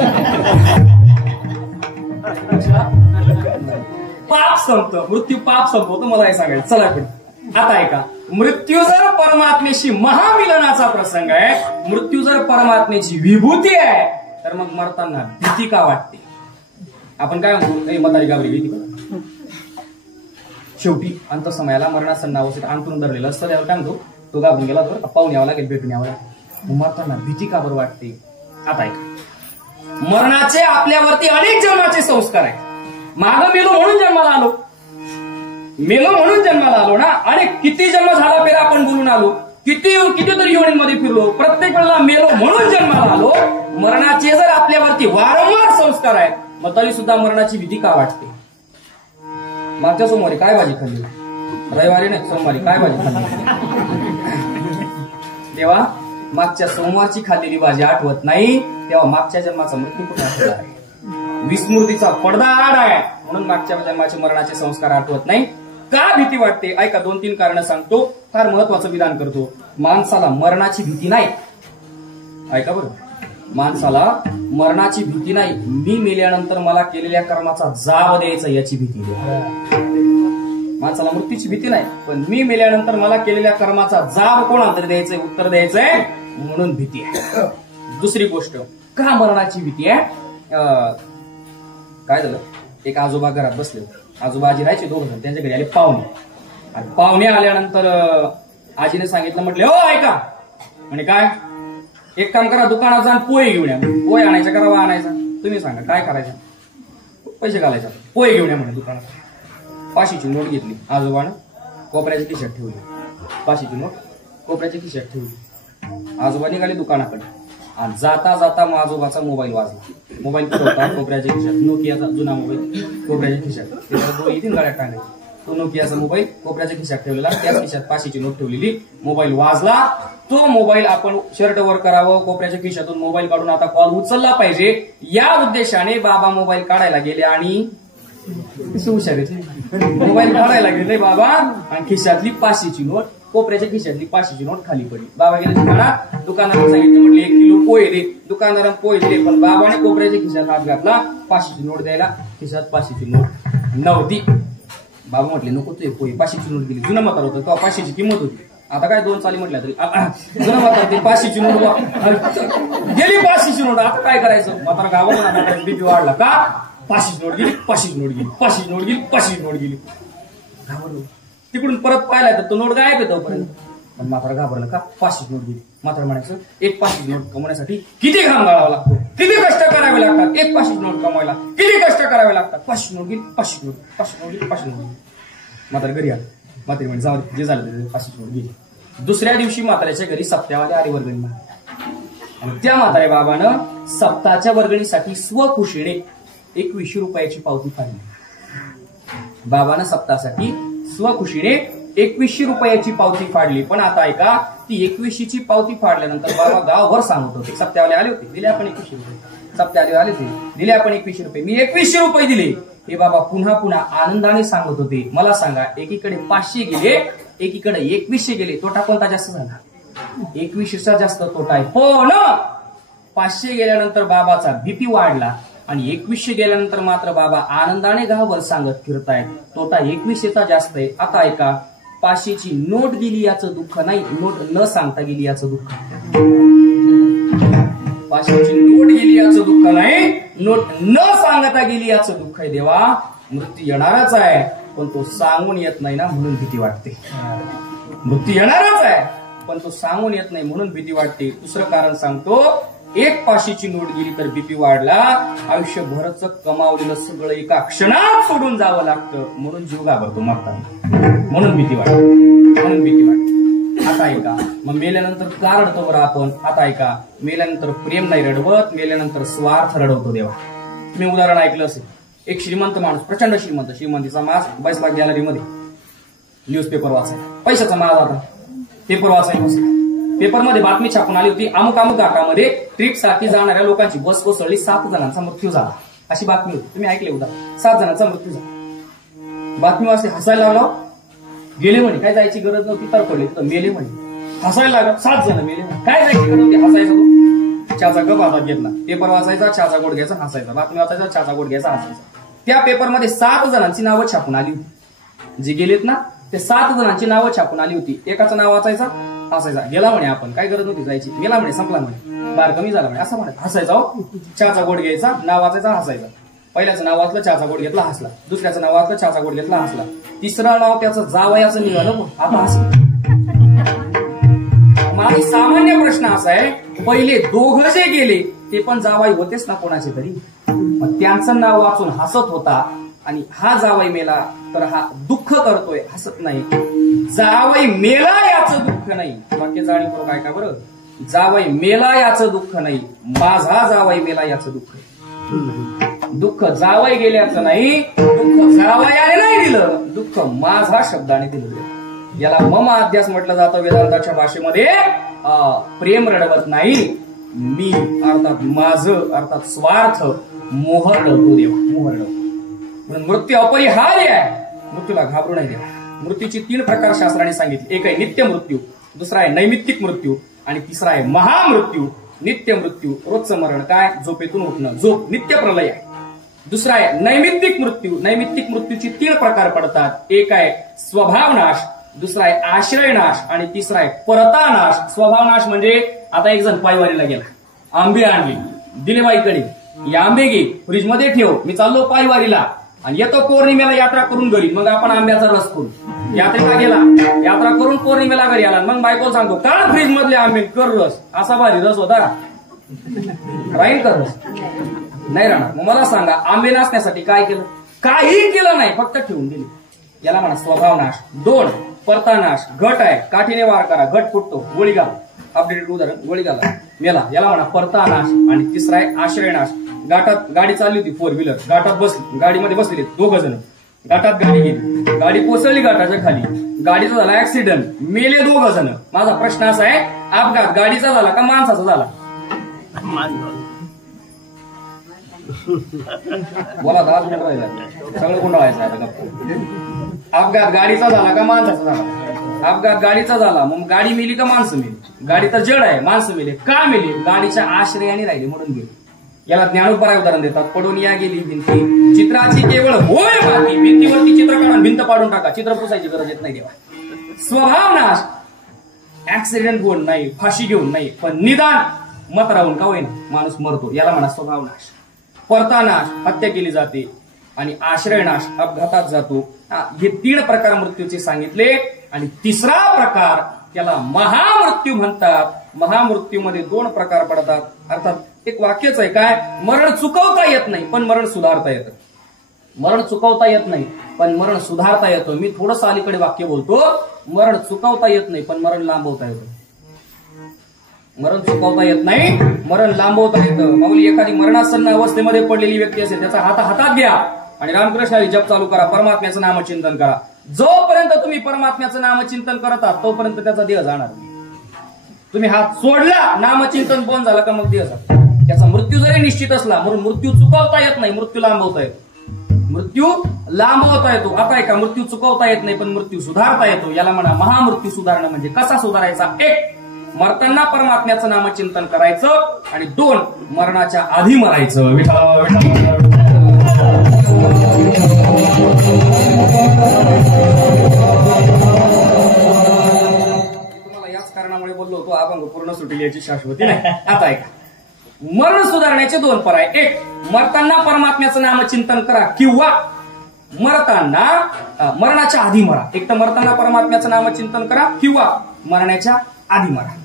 पाप संपतो, मृत्यू पाप संपवतो, मला हे सांगायचं. चला पुढे. आता आहे का, मृत्यू जर परमात्म्याशी महामिलनाचा प्रसंग आहे, मृत्यू जर परमात्म्याची विभूती आहे, तर मग मरताना भीती का वाटते? आपण काय म्हणतो, म्हातारी घाबरी भीती का? शेवटी अंतसमयाला मरणासन्न अवस्थेत अंतरून धरलेलं असतं, त्याला काय म्हणतो, तो घाबरून गेला तर पाहून यावं लागेल, भेटून यावं लागेल. मरताना भीती का बरं वाटते? आता आहे का, मरणाचे आपल्यावरती अनेक जन्माचे संस्कार आहेत. मागं मेलो म्हणून जन्माला आलो ना, आणि किती जन्म झाला पेरा आपण बोलून आलो, कितीतरी योनींमध्ये फिरलो, प्रत्येक वेळेला मेलो म्हणून जन्माला आलो. मरणाचे जर आपल्यावरती वारंवार संस्कार आहेत, मग तरी सुद्धा मरणाची भीती का वाटते? मागच्या सोमवारी काय भाजी खाल्ली? रविवारी नाही, सोमवारी काय भाजी खाल्ली? तेव्हा मागच्या सोमवारची खाल्लेली भाजी आठवत नाही, तेव्हा मागच्या जन्माचा मृत्यू कुठे आठवला आहे? विस्मृतीचा पडदा आड आहे, म्हणून मागच्या जन्माचे मरणाचे संस्कार आठवत नाही. का भीती वाटते? ऐका, 2-3 कारण सांगतो, फार महत्वाचं विधान करतो. माणसाला मरणाची भीती नाही. ऐका बरं, माणसाला मरणाची भीती नाही, मी मेल्यानंतर मला केलेल्या कर्माचा जाब द्यायचा याची भीती. माणसाला मृत्यूची भीती नाही, पण मी मेल्यानंतर मला केलेल्या कर्माचा जाब कोणाला द्यायचंय, उत्तर द्यायचंय, म्हणून भीती आहे. दुसरी गोष्ट, का मरणाची भीती आहे? काय झालं, एक आजोबा घरात बसले होते. आजोबा आजी राहायचे, 2 जण. त्यांच्या घरी आले पाहुणे, आणि पाहुणे आल्यानंतर आजीने सांगितलं, म्हटले हो ऐका, म्हणजे काय, एक काम करा, दुकानात जाऊन पोहे घेऊन या. पोहे आणायचा का रवा आणायचा? तुम्ही सांगा काय करायचं? पैसे घालायचे, पोहे घेऊन या म्हणे दुकानात. 5ची नोट घेतली आजोबानं, कोपऱ्याच्या खिशात ठेवली. 5ची नोट कोपऱ्याच्या खिशात ठेवली. आजोबा निघाले दुकानाकडे, आणि जाता जाता मग आजोबाचा मोबाईल वाजला. मोबाईल कुठं होता? कोपऱ्याच्या खिशात. नोकियाचा जुना मोबाईल कोपऱ्याच्या खिशात. त्याच्यावर 2-3 गाड्या टांगल्या. तो नोकियाचा मोबाईल कोपऱ्याच्या खिशात ठेवलेला, त्याच खिशात 500ची नोट ठेवलेली. मोबाईल वाजला, तो मोबाईल आपण शर्ट वर करावं, कोपऱ्याच्या खिशातून मोबाईल काढून आता कॉल उचलला पाहिजे या उद्देशाने बाबा मोबाईल काढायला गेले आणि मोबाईल काढायला गेले बाबा आणि खिशातली 500ची नोट, कोपऱ्याच्या खिशातली 500ची नोट खाली पडली. बाबा गेले दुकानात, दुकानात सांगितलं म्हटलं 1 किलो पोहे दे. दुकानदारानं पोहे दिले, पण बाबाने कोपऱ्याच्या खिशात हात घातला 500ची नोट द्यायला, खिशात 500ची नोट नव्हती. बाबा म्हटले नको तू पोहे, 500ची नोट गेली. जुनं म्हातार होतं तेव्हा 500ची किंमत होती, आता काय 2 चाली म्हटल्या तरी जुनं म्हातार ते 500ची नोट गेली, 500ची नोट. आता काय करायचं? म्हातारा गावाला बीपी वाढला का 500ची नोट गेली, 500ची नोट गेली, 500ची नोट गेली, 500ची नोट गेली. घाबरलो. तिकडून परत पाहिला तर तो नोट गायब आहे तोपर्यंत. पण म्हातारा घाबरला का 500ची नोट गेली. म्हातारा म्हणायचं एक 500ची नोट कमवण्यासाठी किती घाम गाळावा लागतो, किती कष्ट करावे लागतात. एक 500ची नोट कमवायला किती कष्ट करावे लागतात. 500ची नोट गेली, 500ची नोट, 500ची नोट गेली, 500ची नोट गेली. म्हातारा घरी आलं. म्हातारी म्हणजे जाऊ जे झालं ते 500ची नोट गेली. दुसऱ्या दिवशी म्हाताऱ्याच्या घरी सप्त्यावाले आले वर्गणीला आणि त्या म्हाताऱ्या बाबानं सप्ताहाच्या वर्गणीसाठी स्वखुशीने 2100 रुपयाची पावती फाडली. बाबानं सप्ताहासाठी स्वखुशीने 2100 रुपयाची पावती फाडली. पण आता ऐका, ती 2100ची पावती फाडल्यानंतर बाबा गावभर सांगत होते. सप्त्यावाले आले होते, दिले आपण 2100 रुपये. सप्त्यावाले आले होते, दिले आपण 2100 रुपये. मी 2100 रुपये दिले. हे बाबा पुन्हा पुन्हा आनंदाने सांगत होते. मला सांगा, एकीकडे 500 गेले, एकीकडे 2100 गेले, तोटा कोणता जास्त झाला? 2100चा जास्त तोटा आहे. पण 500 गेल्यानंतर बाबाचा बीपी वाढला आणि 2100 गेल्यानंतर मात्र बाबा आनंदाने गावभर सांगत फिरतायत. तोटा 2100चा जास्त आहे. आता ऐका, 500ची नोट गेली याचं दुःख नाही, नोट न सांगता गेली याचं दुःख. 500ची नोट गेली याचं दुःख नाही, नोट न सांगता गेली याचं दुःख आहे. देवा, मृत्यू येणारच आहे, पण तो सांगून येत नाही ना, म्हणून भीती वाटते. मृत्यू येणारच आहे, पण तो सांगून येत नाही म्हणून भीती वाटते. दुसरं कारण सांगतो, एक 500ची नोट गेली तर बीपी वाढला, आयुष्यभरच कमावलेलं सगळं एका क्षणात सोडून जावं लागतं, म्हणून जीव घाबरतो मागताना, म्हणून भीती वाटते, म्हणून भीती वाटते. आता ऐका, मग मेल्यानंतर का रडतो बरं आपण? आता ऐका, मेल्यानंतर प्रेम नाही रडवत, मेल्यानंतर स्वार्थ रडवतो. देवा, तुम्ही उदाहरण ऐकलं असेल, एक श्रीमंत माणूस, प्रचंड श्रीमंत, श्रीमंतीचा मास 22 लाख गॅलरीमध्ये न्यूजपेपर वाचायचा, पैशाचा मास आता पेपर वाचायचा. पेपरमध्ये बातमी छापून आली होती, अमुक अमुक घाटामध्ये ट्रिपसाठी जाणाऱ्या लोकांची बस कोसळली, 7 जणांचा मृत्यू झाला, अशी बातमी होती. तुम्ही ऐकले होता, 7 जणांचा मृत्यू झाला. बातमी वाचली, हसायला लागलो, गेले म्हणे, काय जायची गरज नव्हती, तर पडले तर मेले म्हणे. हसायला लागला, 7 जण मेले, काय जायची गरज नव्हती, हसायचा तो. चहाचा कप हातात घेतला, पेपर वाचायचा, चहाचा गोड घ्यायचा, हसायचा, बातमी वाचायचा, चहाचा गोड घ्यायचा, हसायचा. त्या पेपरमध्ये 7 जणांची नावं छापून आली होती. जे गेलेत ना, ते 7 जणांची नावं छापून आली होती. एकाचं नाव वाचायचा, हसायचा, गेला म्हणे, आपण काय गरज नव्हती जायची, गेला म्हणे, संपला म्हणे, बार कमी झाला म्हणे, असं म्हणत हसायचा. चहाचा गोड घ्यायचा, नाव वाचायचा, हसायचा. पहिल्याचं नाव वाचलं, चहाचा गोड घेतला, हसला. दुसऱ्याचं नाव वाचलं, चहाचा गोड घेतला, हसला. तिसरं नाव त्याचं जावयाचं निघालं, आता हसलं. माझा सामान्य प्रश्न असा आहे, पहिले दोघं जे गेले ते पण जावाई होतेच ना कोणाचे तरी, मग त्यांचं नाव वाचून हसत होता आणि हा जावाई मेला तर हा दुःख करतोय, हसत नाही. जावाई मेला याचं दुःख नाही, वाक्य जाणीवपूर्वक काय का बरं, जावाई मेला याचं दुःख नाही, माझा जावाई मेला याचं दुःख. दुःख जावाई गेल्याचं नाही, दुःख जावयाने नाही दिलं, दुःख माझा शब्दाने दिलं. याला मम अध्यास म्हटलं जातं वेदांताच्या भाषेमध्ये. प्रेम रडवत नाही, मी अर्थात माझं, अर्थात स्वार्थ मोहरडवतो. देवा, मोहरडवतो. म्हणून मृत्यू अपरिहार्य आहे, मृत्यूला घाबरू नाही द्या. मृत्यूची 3 प्रकार शास्त्राने सांगितले. एक आहे नित्य मृत्यू, दुसरा आहे नैमित्तिक मृत्यू आणि तिसरा आहे महामृत्यू. नित्य मृत्यू, रोजचं मरण, काय झोपेतून उठणं, झोप नित्य प्रलय आहे. दुसरा आहे नैमित्तिक मृत्यू. नैमित्तिक मृत्यूची 3 प्रकार पडतात. एक आहे स्वभावनाश, दुसरा आहे आश्रयनाश आणि तिसरा आहे परतानाश. स्वभावनाश म्हणजे आता एक जण पायवारीला गेला, आंबे आणले, दिले बाईकडे, हे आंबे घे, फ्रीजमध्ये ठेव, मी चाललो पायवारीला आणि येतो पौर्णिमेला यात्रा करून घरी, मग आपण आंब्याचा रस करू. यात्रेला गेला, यात्रा करून पौर्णिमेला घरी आला, मग बायकोला सांगतो काढ फ्रीज मधले आंबे, कर रस. असा भारी रस होता, राहील का रस? नाही राहणार. मग मला सांगा, आंबे नाचण्यासाठी काय केलं? काही केलं नाही, फक्त ठेवून दिले. याला म्हणा स्वभावनाश. 2 परतानाश, घट आहे, काठीने वार करा, घट फुटतो, गोळी घाला. अपडेटेड उदाहरण, गोळी घाला, मेला, याला म्हणा परतानाश. आणि तिसरा आहे आश्रयनाश. गाठात गाडी चालली होती 4 व्हीलर, गाठात बसली, गाडीमध्ये बसलेले 2 जण, घाटात गाडी गेली, गाडी कोसळली घाटाच्या खाली, गाडीचा झाला ऍक्सिडेंट, मेले 2 जण. माझा प्रश्न असा आहे, अपघात गाडीचा झाला का माणसाचा झाला? बोला, 10 मिनिट राहिला, सगळं गुंडाळायचं आता. अपघात गाडीचा झाला का माणसाचा झाला? अपघात गाडीचा झाला, मग गाडी मेली का माणसं मेली? गाडी तर जड आहे, माणसं मेले. का मेली? गाडीच्या आश्रयाने राहिली म्हणून गेली. याला ज्ञानोपराय उदाहरण देतात. पडून या गेली भिंती, चित्राची केवळ होय माती. भिंतीवरती चित्र काढून भिंत पाडून टाका, चित्र पुसायची गरज येत नाही. देवा स्वभाव नाश, ऍक्सिडेंट होऊन नाही, फाशी घेऊन नाही, पण निदान मत राहून का होईना माणूस मरतो, याला म्हणा स्वभाव नाश. परता नाश, हत्या केली जाते, आणि आश्रय नाश, अपघातात जातो. हे 3 प्रकार मृत्यूचे सांगितले. आणि 3रा प्रकार त्याला महामृत्यू म्हणतात. महामृत्यूमध्ये 2 प्रकार पडतात. अर्थात एक वाक्यच आहे, काय? मरण चुकवता येत नाही पण मरण सुधारता येतं. मरण चुकवता येत नाही पण मरण सुधारता येतं. मी थोडंसं अलीकडे वाक्य बोलतो, मरण चुकवता येत नाही पण मरण लांबवता येतं. मरण चुकवता येत नाही, मरण लांबवता येतं. माऊली, एखादी मरणासन्न अवस्थेमध्ये पडलेली व्यक्ती असेल, त्याचा हातात घ्या आणि रामकृष्णाची जप चालू करा, परमात्म्याचं नामचिंतन करा. जोपर्यंत तुम्ही परमात्म्याचं नामचिंतन करत आहात तोपर्यंत त्याचा देह जाणार. तुम्ही हात सोडला, नामचिंतन बंद झालं का मग देह जातो. त्याचा मृत्यू जरी निश्चित असला, म्हणून मृत्यू चुकवता येत नाही, मृत्यू लांबवता येतो. मृत्यू लांबवता येतो. आता ऐका, मृत्यू चुकवता येत नाही पण मृत्यू सुधारता येतो. याला म्हणा महामृत्यू सुधारणं. म्हणजे कसा सुधारायचा? 1, मरताना परमात्म्याचं नामचिंतन करायचं, आणि 2, मरणाच्या आधी मरायचं. तुम्हाला याच कारणामुळे बोललो होतो, अभंग पूर्ण सुटेल याची शाश्वती नाही. आता ऐका, मरण सुधारण्याचे 2 पर्याय. 1, मरताना परमात्म्याचं नामचिंतन करा, किंवा मरणाच्या आधी मरा. एक तर मरताना परमात्म्याचं नामचिंतन करा, किंवा मरण्याच्या आधी मरा.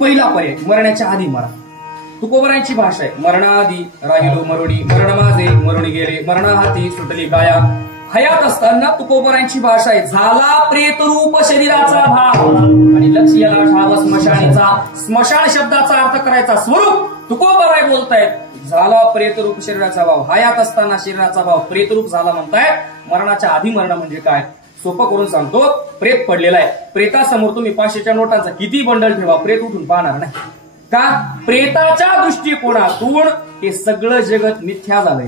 पहिला पर्याय, मरण्याच्या आधी मरा. तुकोबरांची भाषा आहे, मरणाआधी राहिलो मरुडी, मरण माझे मरुडी गेले, मरणा हाती सुटली काया. हयात असताना तुकोबरांची भाषा आहे, झाला प्रेतरूप शरीराचा भाव, आणि लक्ष याला ठाव स्मशानीचा. स्मशान शब्दाचा अर्थ करायचा स्वरूप तुकोबराय बोलतायत. झाला प्रेतरूप शरीराचा भाव, हयात असताना शरीराचा भाव प्रेतरूप झाला म्हणतायत. मरणाच्या आधी मरण म्हणजे काय? सोपं करून सांगतो, प्रेत पडलेला आहे, प्रेतासमोर तुम्ही 500च्या नोटांचा किती बंडल ठेवा, प्रेत उठून पाहणार नाही. का? प्रेताच्या दृष्टिकोनातून हे सगळं जगत मिथ्या झालंय.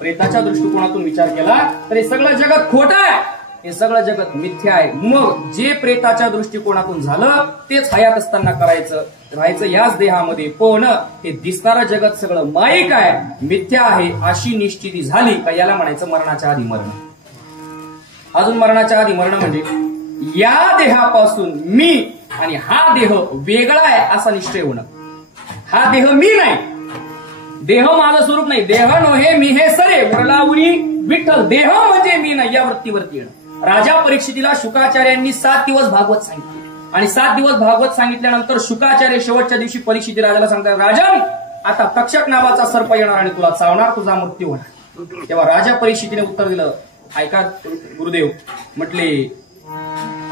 प्रेताच्या दृष्टिकोनातून विचार केला तर हे सगळं जगत खोटं आहे, हे सगळं जगत मिथ्या आहे. मग जे प्रेताच्या दृष्टिकोनातून झालं तेच हयात असताना राहायचं याच देहामध्ये. पण हे दिसणारं जगत सगळं माईक आहे, मिथ्या आहे, अशी निश्चिती झाली का याला म्हणायचं मरणाच्या आधी मरण. अजून मरणाच्या आधी मरण म्हणजे या देहापासून मी आणि हा देह वेगळा आहे असा निश्चय होणं. हा देह मी नाही, देह माझं स्वरूप नाही, देह नव्हे मी हे सरे वरलावणी विठ्ठल, देह म्हणजे मी नाही या वृत्तीवरती येणं. राजा परीक्षितीला शुकाचार्यांनी 7 दिवस भागवत सांगितले, आणि 7 दिवस भागवत सांगितल्यानंतर शुकाचार्य शेवटच्या दिवशी परीक्षिती राजाला सांगतात, राजन आता तक्षक नावाचा सर्प येणार आणि तुला चावणार, तुझा मृत्यू होणार. तेव्हा राजा परीक्षितीने उत्तर दिलं, ऐका गुरुदेव, म्हटले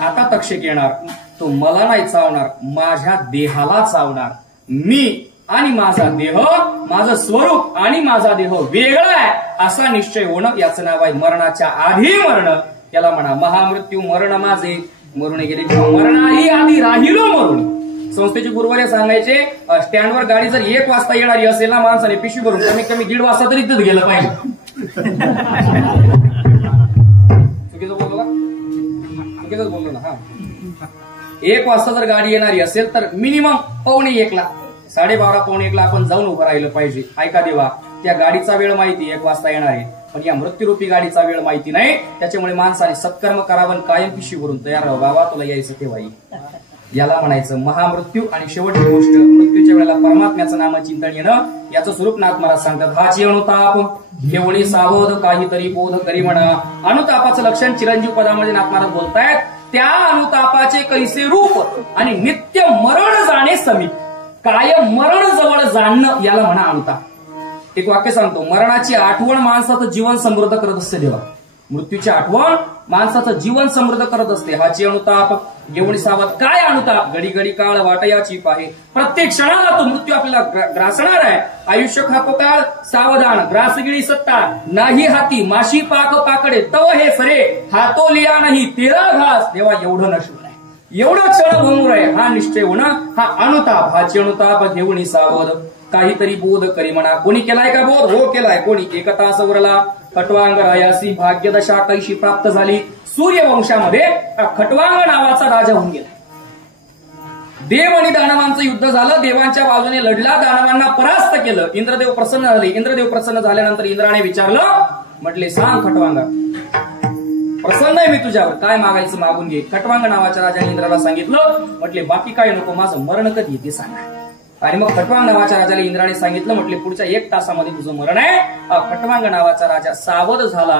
आता तक्षक येणार, तो मला नाही चावणार, माझ्या देहाला चावणार. मी आणि माझा देह, माझं स्वरूप आणि माझा देह वेगळा आहे असा निश्चय होणं, याचं नाव आहे मरणाच्या आधी मरण. याला म्हणा महामृत्यू. मरण माझे मरून गेले, मरणाही आधी राहिलो मरून. संस्थेचे गुरुवारी सांगायचे, स्टँडवर गाडी जर 1 वाजता येणारी असेल ना, माणसाने पिशवी भरून कमीत कमी 1.5 वाजता तरी तिथं गेलं पाहिजे. चुकीचं बोललो का? चुकीचंच बोललो ना. हा, 1 वाजता जर गाडी येणारी असेल तर मिनिमम 1:45, 12:30, 1:45 आपण जाऊन उभं राहिलं पाहिजे. ऐका देवा, त्या गाडीचा वेळ माहिती 1 वाजता येणार आहे, पण या मृत्यूरूपी गाडीचा वेळ माहिती नाही. त्याच्यामुळे माणसाने सत्कर्म करावं, कायम पिशवी भरून तयार राहा, बाबा तुला यायचं तेव्हा येईल. याला म्हणायचं महामृत्यू. आणि शेवटची गोष्ट, मृत्यूच्या वेळेला परमात्म्याचं नामचिंतन येणं. याचं स्वरूप नाथ महाराज सांगतात, हाची अनुताप घेवणी सावध काहीतरी बोध करी म्हणा. अनुतापाचं लक्षण चिरंजीव पदामध्ये नाथ महाराज बोलतायत, त्या अनुतापाचे कैसे रूप आणि नित्य मरण जाणे समीप. कायम मरण जवळ जाणणं याला म्हणा अनुताप. एक वाक्य सांगतो, मरणाची आठवण माणसाचं जीवन समृद्ध करत असते देवा. मृत्यूची आठवण माणसाचं जीवन समृद्ध करत असते. हाची अनुताप घेऊन सावध. काय अनुताप? घडी घडी काळ वाटयाची पाहे. प्रत्येक क्षणाला तो मृत्यू आपल्याला ग्रासणार आहे. आयुष्य खातो काळ सावधान, ग्रासगिळी सत्ता नाही हाती, माशी पाक पाकडे तव हे सरे, हातो लिया नाही तेरा घास. देवा एवढं नशीब आहे, एवढं क्षण भंगूर आहे. हा निश्चय होणं, हा अनुताप. हाची अनुताप घेऊन सावध. काहीतरी बोध करी म्हणा. कोणी केलाय का बोध? हो केलाय. कोणी? एकता सवरला खटवांग रायासी भाग्यदशा कैशी प्राप्त झाली. सूर्यवंशामध्ये खटवांग नावाचा राजा होऊन गेला. देव आणि दानवांचं युद्ध झालं. देवांच्या बाजूने लढला, दानवांना परास्त केलं. इंद्रदेव प्रसन्न झाले. इंद्रदेव प्रसन्न झाल्यानंतर इंद्राने विचारलं, म्हटले सांग खटवांगा, प्रसन्न आहे मी तुझ्यावर, काय मागायचं मागून घे. खटवांग नावाच्या राजाने इंद्राला सांगितलं, म्हटले बाकी काय नको, माझं मरण कधी ते सांगा. आणि मग खटवांग नावाच्या राजाला इंद्राने सांगितलं, म्हटले पुढच्या 1 तासामध्ये तुझं मरण आहे. खटवांग नावाचा राजा सावध झाला.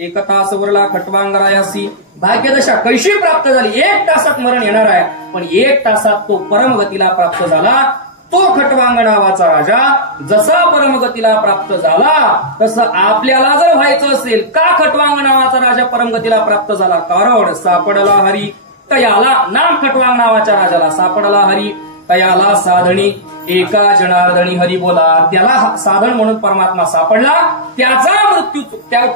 1 तास वरला खटवांग रायासी भाग्यदशा कैशी प्राप्त झाली. 1 तासात मरण येणार आहे, पण 1 तासात तो परमगतीला प्राप्त झाला. तो खटवांग नावाचा राजा जसा परमगतीला प्राप्त झाला, तसं आपल्याला जर व्हायचं असेल, का खटवांग नावाचा राजा परमगतीला प्राप्त झाला? कारण सापडला हरी तयाला. नाम खटवांग नावाच्या राजाला सापडला हरी तयाला साधणी एका जनार्दनी हरी बोला. त्याला साधन म्हणून परमात्मा सापडला, त्याचा मृत्यू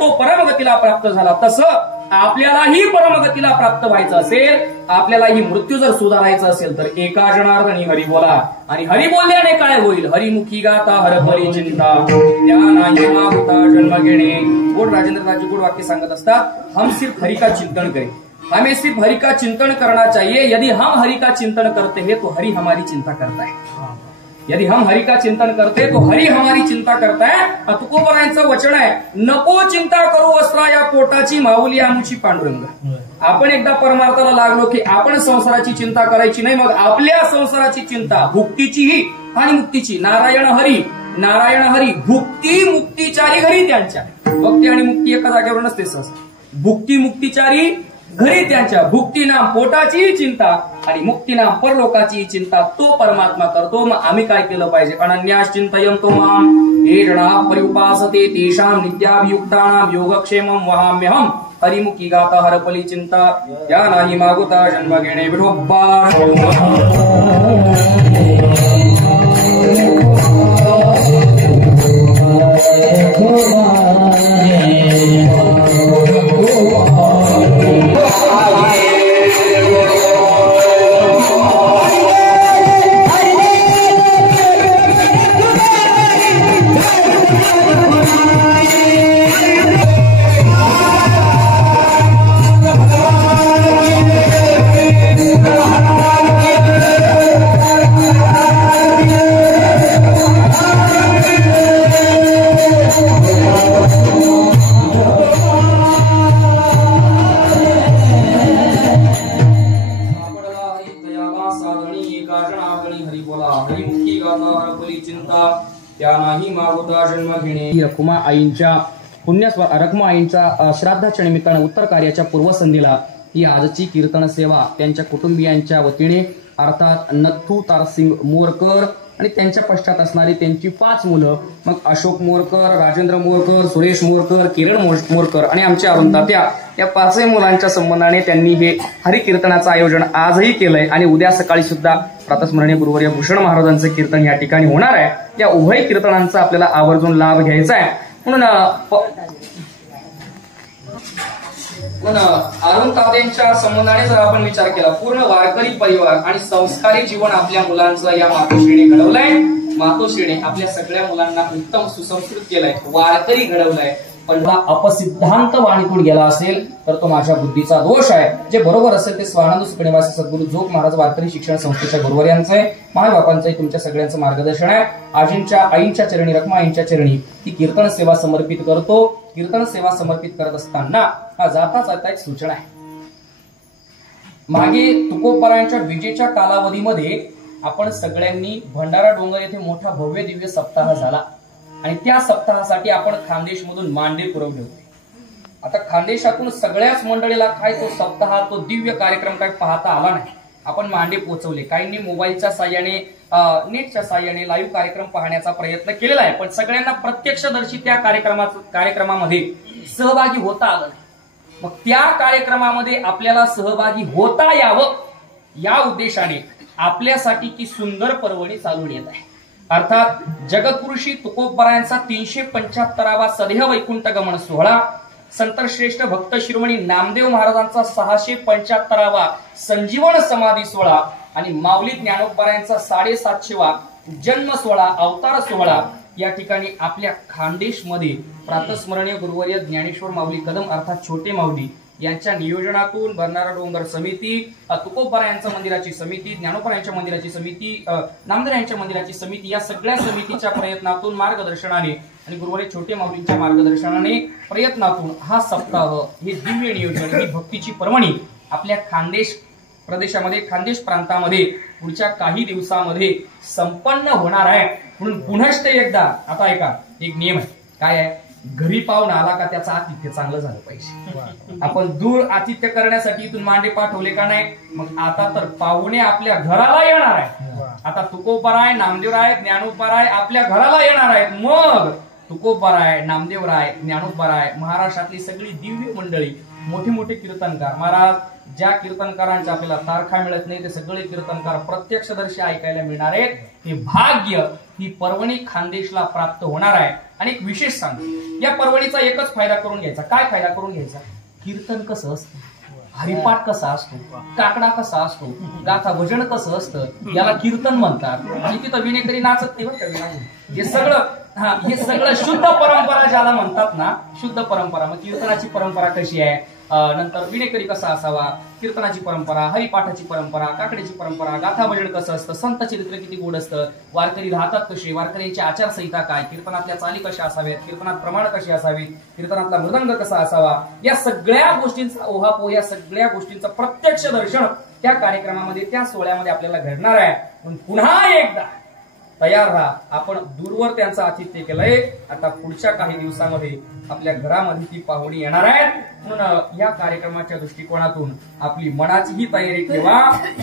तो परमगतीला प्राप्त झाला. तसं आपल्यालाही परमगतीला प्राप्त व्हायचं असेल, आपल्यालाही मृत्यू जर सुधारायचं असेल, तर एका जनार्दनी हरी बोला. आणि हरी बोलल्याने काय होईल? हरिमुखी गाता हरपरी चिंता, त्या नाही होता जन्म घेणे. गोड राजेंद्र राजे गोड वाक्य सांगत असतात, हम सिर्फ हरि का चिंतन करें, हमें सिर्फ हरि का चिंतन करना चाहिए. यदि हम हरि का चिंतन करते हैं तो हरि हमारी चिंता करता है. यदि हम हरि का चिंतन करते तो हरि हमारी चिंता करता है. तुकोबरायांचं वचन आहे, नको चिंता करू वस्त्रा या पोटाची, माऊली आमची पांडुरंग. आपण एकदा परमार्थाला लागलो की आपण संसाराची चिंता करायची नाही. मग आपल्या संसाराची चिंता, भुक्तीचीही आणि मुक्तीची. नारायण हरी, नारायण हरी, भुक्ती मुक्तीचारी घरी त्यांच्या. भक्ती आणि मुक्ती एका जागेवर नसते सहज. भुक्ती मुक्तीचारी घरी त्यांच्या. भुक्ती नाम पोटाची चिंता आणि मुक्ती नाम परलोकाची चिंता तो परमात्मा करतो. मग आम्ही काय केलं पाहिजे? अनन्यास चिंतयन्तो माम ये जना परिउपासते तेषां नित्याभियुक्तानां योगक्षेमं वहाम्यहम्. हरिमुखी गाता हरपली चिंता, या नाही मागुता जन्म घेणे. विठोबा रखुमा आईंच्या रखुमा आईंच्या श्राद्धाच्या निमित्तानं उत्तर कार्याच्या पूर्वसंध्येला ही आजची कीर्तन सेवा त्यांच्या कुटुंबियांच्या वतीने अर्थात नथू तारसिंग मोरकर आणि त्यांच्या पश्चात असणारी त्यांची 5 मुलं, मग अशोक मोरकर, राजेंद्र मोरकर, सुरेश मोरकर, किरण मोरकर आणि आमच्या अरुण तात्या, या 5 मुलांच्या संबंधाने त्यांनी हे हरिकीर्तनाचं आयोजन आजही केलंय. आणि उद्या सकाळी सुद्धा प्रातस्मरणीय गुरुवर्य भूषण महाराजांचं कीर्तन या ठिकाणी होणार आहे. या उभय कीर्तनांचा आपल्याला आवर्जून लाभ घ्यायचा आहे. म्हणून अरुण तात्यांच्या संबंधाने जर आपण विचार केला, पूर्ण वारकरी परिवार आणि संस्कारी जीवन आपल्या मुलांचं या मातोश्रीने घडवलंय. मातोश्रीने आपल्या सगळ्या मुलांना उत्तम सुसंस्कृत केलंय, वारकरी घडवलंय. पण अपसिद्धांत वाणीतून गेला असेल तर तो माझ्या बुद्धीचा दोष आहे. जे बरोबर असेल ते स्वानंद सुखनिवासी सद्गुरू जोग महाराज वारकरी शिक्षण संस्थेच्या गुरुवर्यांचं आहे, मायबापांचं आहे, तुमच्या सगळ्यांचं मार्गदर्शन आहे. आजींच्या आईंच्या चरणी, रखमा आईंच्या चरणी ती कीर्तन सेवा समर्पित करतो. कीर्तन सेवा समर्पित करत असताना हा जाता जाता एक सूचना आहे. मागे तुकोबरायांच्या विजेच्या कालावधीमध्ये आपण सगळ्यांनी भंडारा डोंगर येथे मोठा भव्य दिव्य सप्ताह झाला आणि त्या सप्ताहासाठी आपण खानदेशमधून मांडे पुरवले होते. आता खानदेशातून सगळ्याच मंडळीला काय तो सप्ताह, तो दिव्य कार्यक्रम काय पाहता आला नाही. आपण मांडे पोहोचवले. काहींनी मोबाईलच्या साह्याने, नेटच्या साह्याने लाईव्ह कार्यक्रम पाहण्याचा प्रयत्न केलेला आहे, पण सगळ्यांना प्रत्यक्षदर्शी त्या कार्यक्रमामध्ये सहभागी होता आलं नाही. मग त्या कार्यक्रमामध्ये आपल्याला सहभागी होता यावं या उद्देशाने आपल्यासाठी ती सुंदर पर्वणी चालून येत आहे. अर्थात जगद्गुरुशी तुकोबरायांचा 375वा सदेह वैकुंठ गमन सोहळा, संतश्रेष्ठ भक्त शिरोमणी नामदेव महाराजांचा 675वा संजीवन समाधी सोहळा आणि माऊली ज्ञानोबरायांचा 750वा जन्म सोहळा, अवतार सोहळा या ठिकाणी आपल्या खानदेशमध्ये प्रातस्मरणीय गुरुवर्य ज्ञानेश्वर माऊली कदम अर्थात छोटे माऊली यांच्या नियोजनातून भरणारा डोंगर समिती, तुकोबरायांच्या मंदिराची समिती, ज्ञानोबरायांच्या मंदिराची समिती, नामदेव यांच्या मंदिराची समिती या सगळ्या समितीच्या प्रयत्नातून मार्गदर्शनाने आणि गुरुवर्य छोटे माऊलींच्या मार्गदर्शनाने प्रयत्नातून हा सप्ताह, हे दिव्य नियोजन, ही भक्तीची पर्वणी आपल्या खानदेश प्रदेशामध्ये, खानदेश प्रांतामध्ये पुढच्या काही दिवसामध्ये संपन्न होणार आहे. म्हणून पुनश्च एकदा आता ऐका, एक नियम आहे. काय आहे? घरी पाहुणा आला का त्याचं आतिथ्य चांगलं झालं पाहिजे. आपण दूर आतिथ्य करण्यासाठी इथून मांडे पाठवले का नाही, मग आता तर पाहुणे आपल्या घराला येणार आहे. आता तुकोबराय, नामदेवराय, ज्ञानोबराय आपल्या घराला येणार आहेत. मग तुकोबराय, नामदेवराय, ज्ञानोबराय, महाराष्ट्रातली सगळी दिव्य मंडळी, मोठे मोठे कीर्तनकार, महाराज ज्या कीर्तनकारांच्या आपल्याला तारखा मिळत नाही ते सगळे कीर्तनकार प्रत्यक्षदर्शी ऐकायला मिळणार आहेत. हे भाग्य ही पर्वणी खानदेशला प्राप्त होणार आहे. आणि एक विशेष सांगतो, या पर्वणीचा एकच फायदा करून घ्यायचा. काय फायदा करून घ्यायचा? कीर्तन कसं असतं, हरिपाठ कसा असतो, काकडा कसा असतो, गाथा भजन कसं असतं, याला कीर्तन म्हणतात. आणि तिथं विनेकरी नाचत नाही बरं का. हे सगळं शुद्ध परंपरा ज्याला म्हणतात ना, शुद्ध परंपरा. मग कीर्तनाची परंपरा कशी आहे, नंतर विनेकरी कसा असावा, कीर्तनाची परंपरा, हरिपाठाची परंपरा, काकडीची परंपरा, गाथा भजन कसं असतं, संत चरित्र किती गोड असतं, वारकरी राहतात कसे, वारकऱ्यांची आचारसंहिता काय, कीर्तनातल्या चाली कशा असाव्यात, कीर्तनात प्रमाण कशी असावी, कीर्तनातला मृदंग कसा असावा, या सगळ्या गोष्टींचा ओहापोह, या सगळ्या गोष्टींचं प्रत्यक्ष दर्शन त्या कार्यक्रमामध्ये, त्या सोहळ्यामध्ये आपल्याला घडणार आहे. पण पुन्हा एकदा तयार राहा. आपण दूरवर त्यांचं आतिथ्य केलंय. आता पुढच्या काही दिवसामध्ये आपल्या घरामध्ये ती पाहुणी येणार आहेत. म्हणून या कार्यक्रमाच्या दृष्टिकोनातून आपली मनाचीही तयारी ठेवा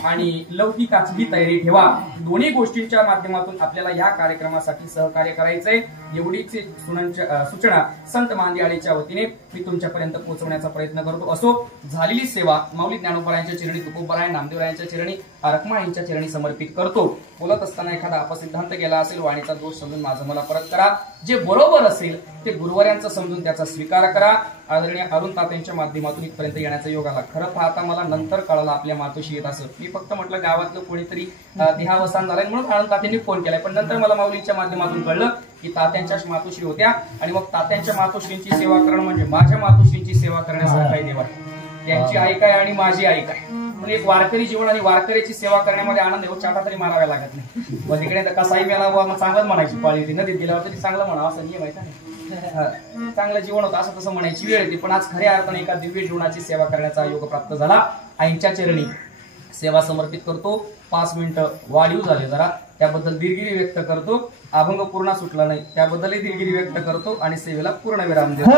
आणि लौकिकाचीही तयारी ठेवा. दोन्ही गोष्टींच्या माध्यमातून आपल्याला या कार्यक्रमासाठी सहकार्य करायचंय. एवढीच सूचना संत मांदियाळीच्या वतीने मी तुमच्यापर्यंत पोहोचवण्याचा प्रयत्न करतो. असो, झालेली सेवा माऊली ज्ञानोबरायांच्या चरणी, तुकोबराय, नामदेवरायांच्या चरणी, रखमा यांच्या चरणी समर्पित करतो. बोलत असताना एखादा अपसिद्धांत गेला असेल, वाणीचा दोष समजून माझं मला परत करा. जे बरोबर असेल ते गुरुवर्यांचं समजून त्याचा स्वीकार करा. आदरणीय अरुण तात्यांच्या माध्यमातून इथपर्यंत येण्याचा योग आला. खरं पाहता मला नंतर कळालं आपल्या मातोशी येत असं. मी फक्त म्हटलं गावातलं कोणीतरी देहावसान झालंय म्हणून अरुण तात्यांनी फोन केलाय. पण नंतर मला माऊलींच्या माध्यमातून कळलं की तात्यांच्या मातोश्री होत्या आणि मग तात्यांच्या मातोश्रींची सेवा करणं म्हणजे माझ्या मातोश्रींची सेवा करण्यासारखं काही देवा. त्यांची आई काय आणि माझी आई काय. पण एक वारकरी जीवन आणि वारकऱ्याची सेवा करण्यामध्ये आनंद आहे. चाटा तरी माराव्या लागत नाही. मग तिकडे कसाही मेला चांगलंच म्हणायची पाळी होती, नदीत गेल्यावर तरी चांगलं म्हणावं असं नियम आहे का नाही. चांगलं जीवन होतं असं तसं म्हणायची वेळ येते. पण आज खऱ्या अर्थाने एका दिव्य जीवनाची सेवा करण्याचा योग प्राप्त झाला. आईंच्या चरणी सेवा समर्पित करतो. 5 मिनिटं वाढीव झाले जरा, त्याबद्दल दिलगिरी व्यक्त करतो. अभंग पूर्ण सुटला नाही त्याबद्दलही दिलगिरी व्यक्त करतो आणि सेवेला पूर्ण विराम देतो.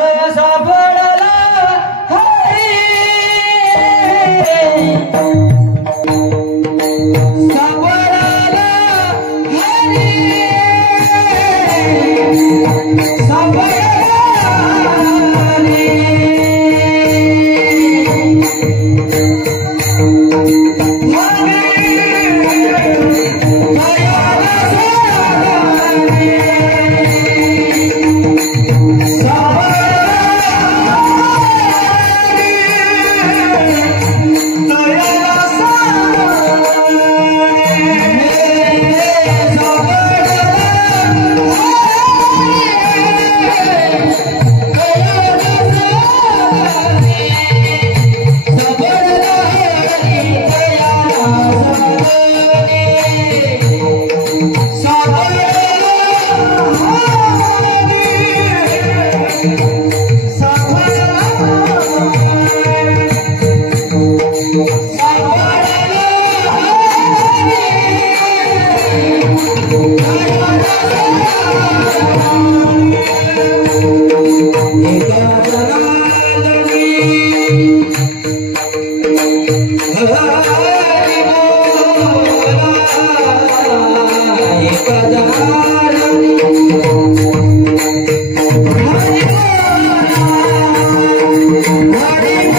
Hare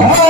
Oh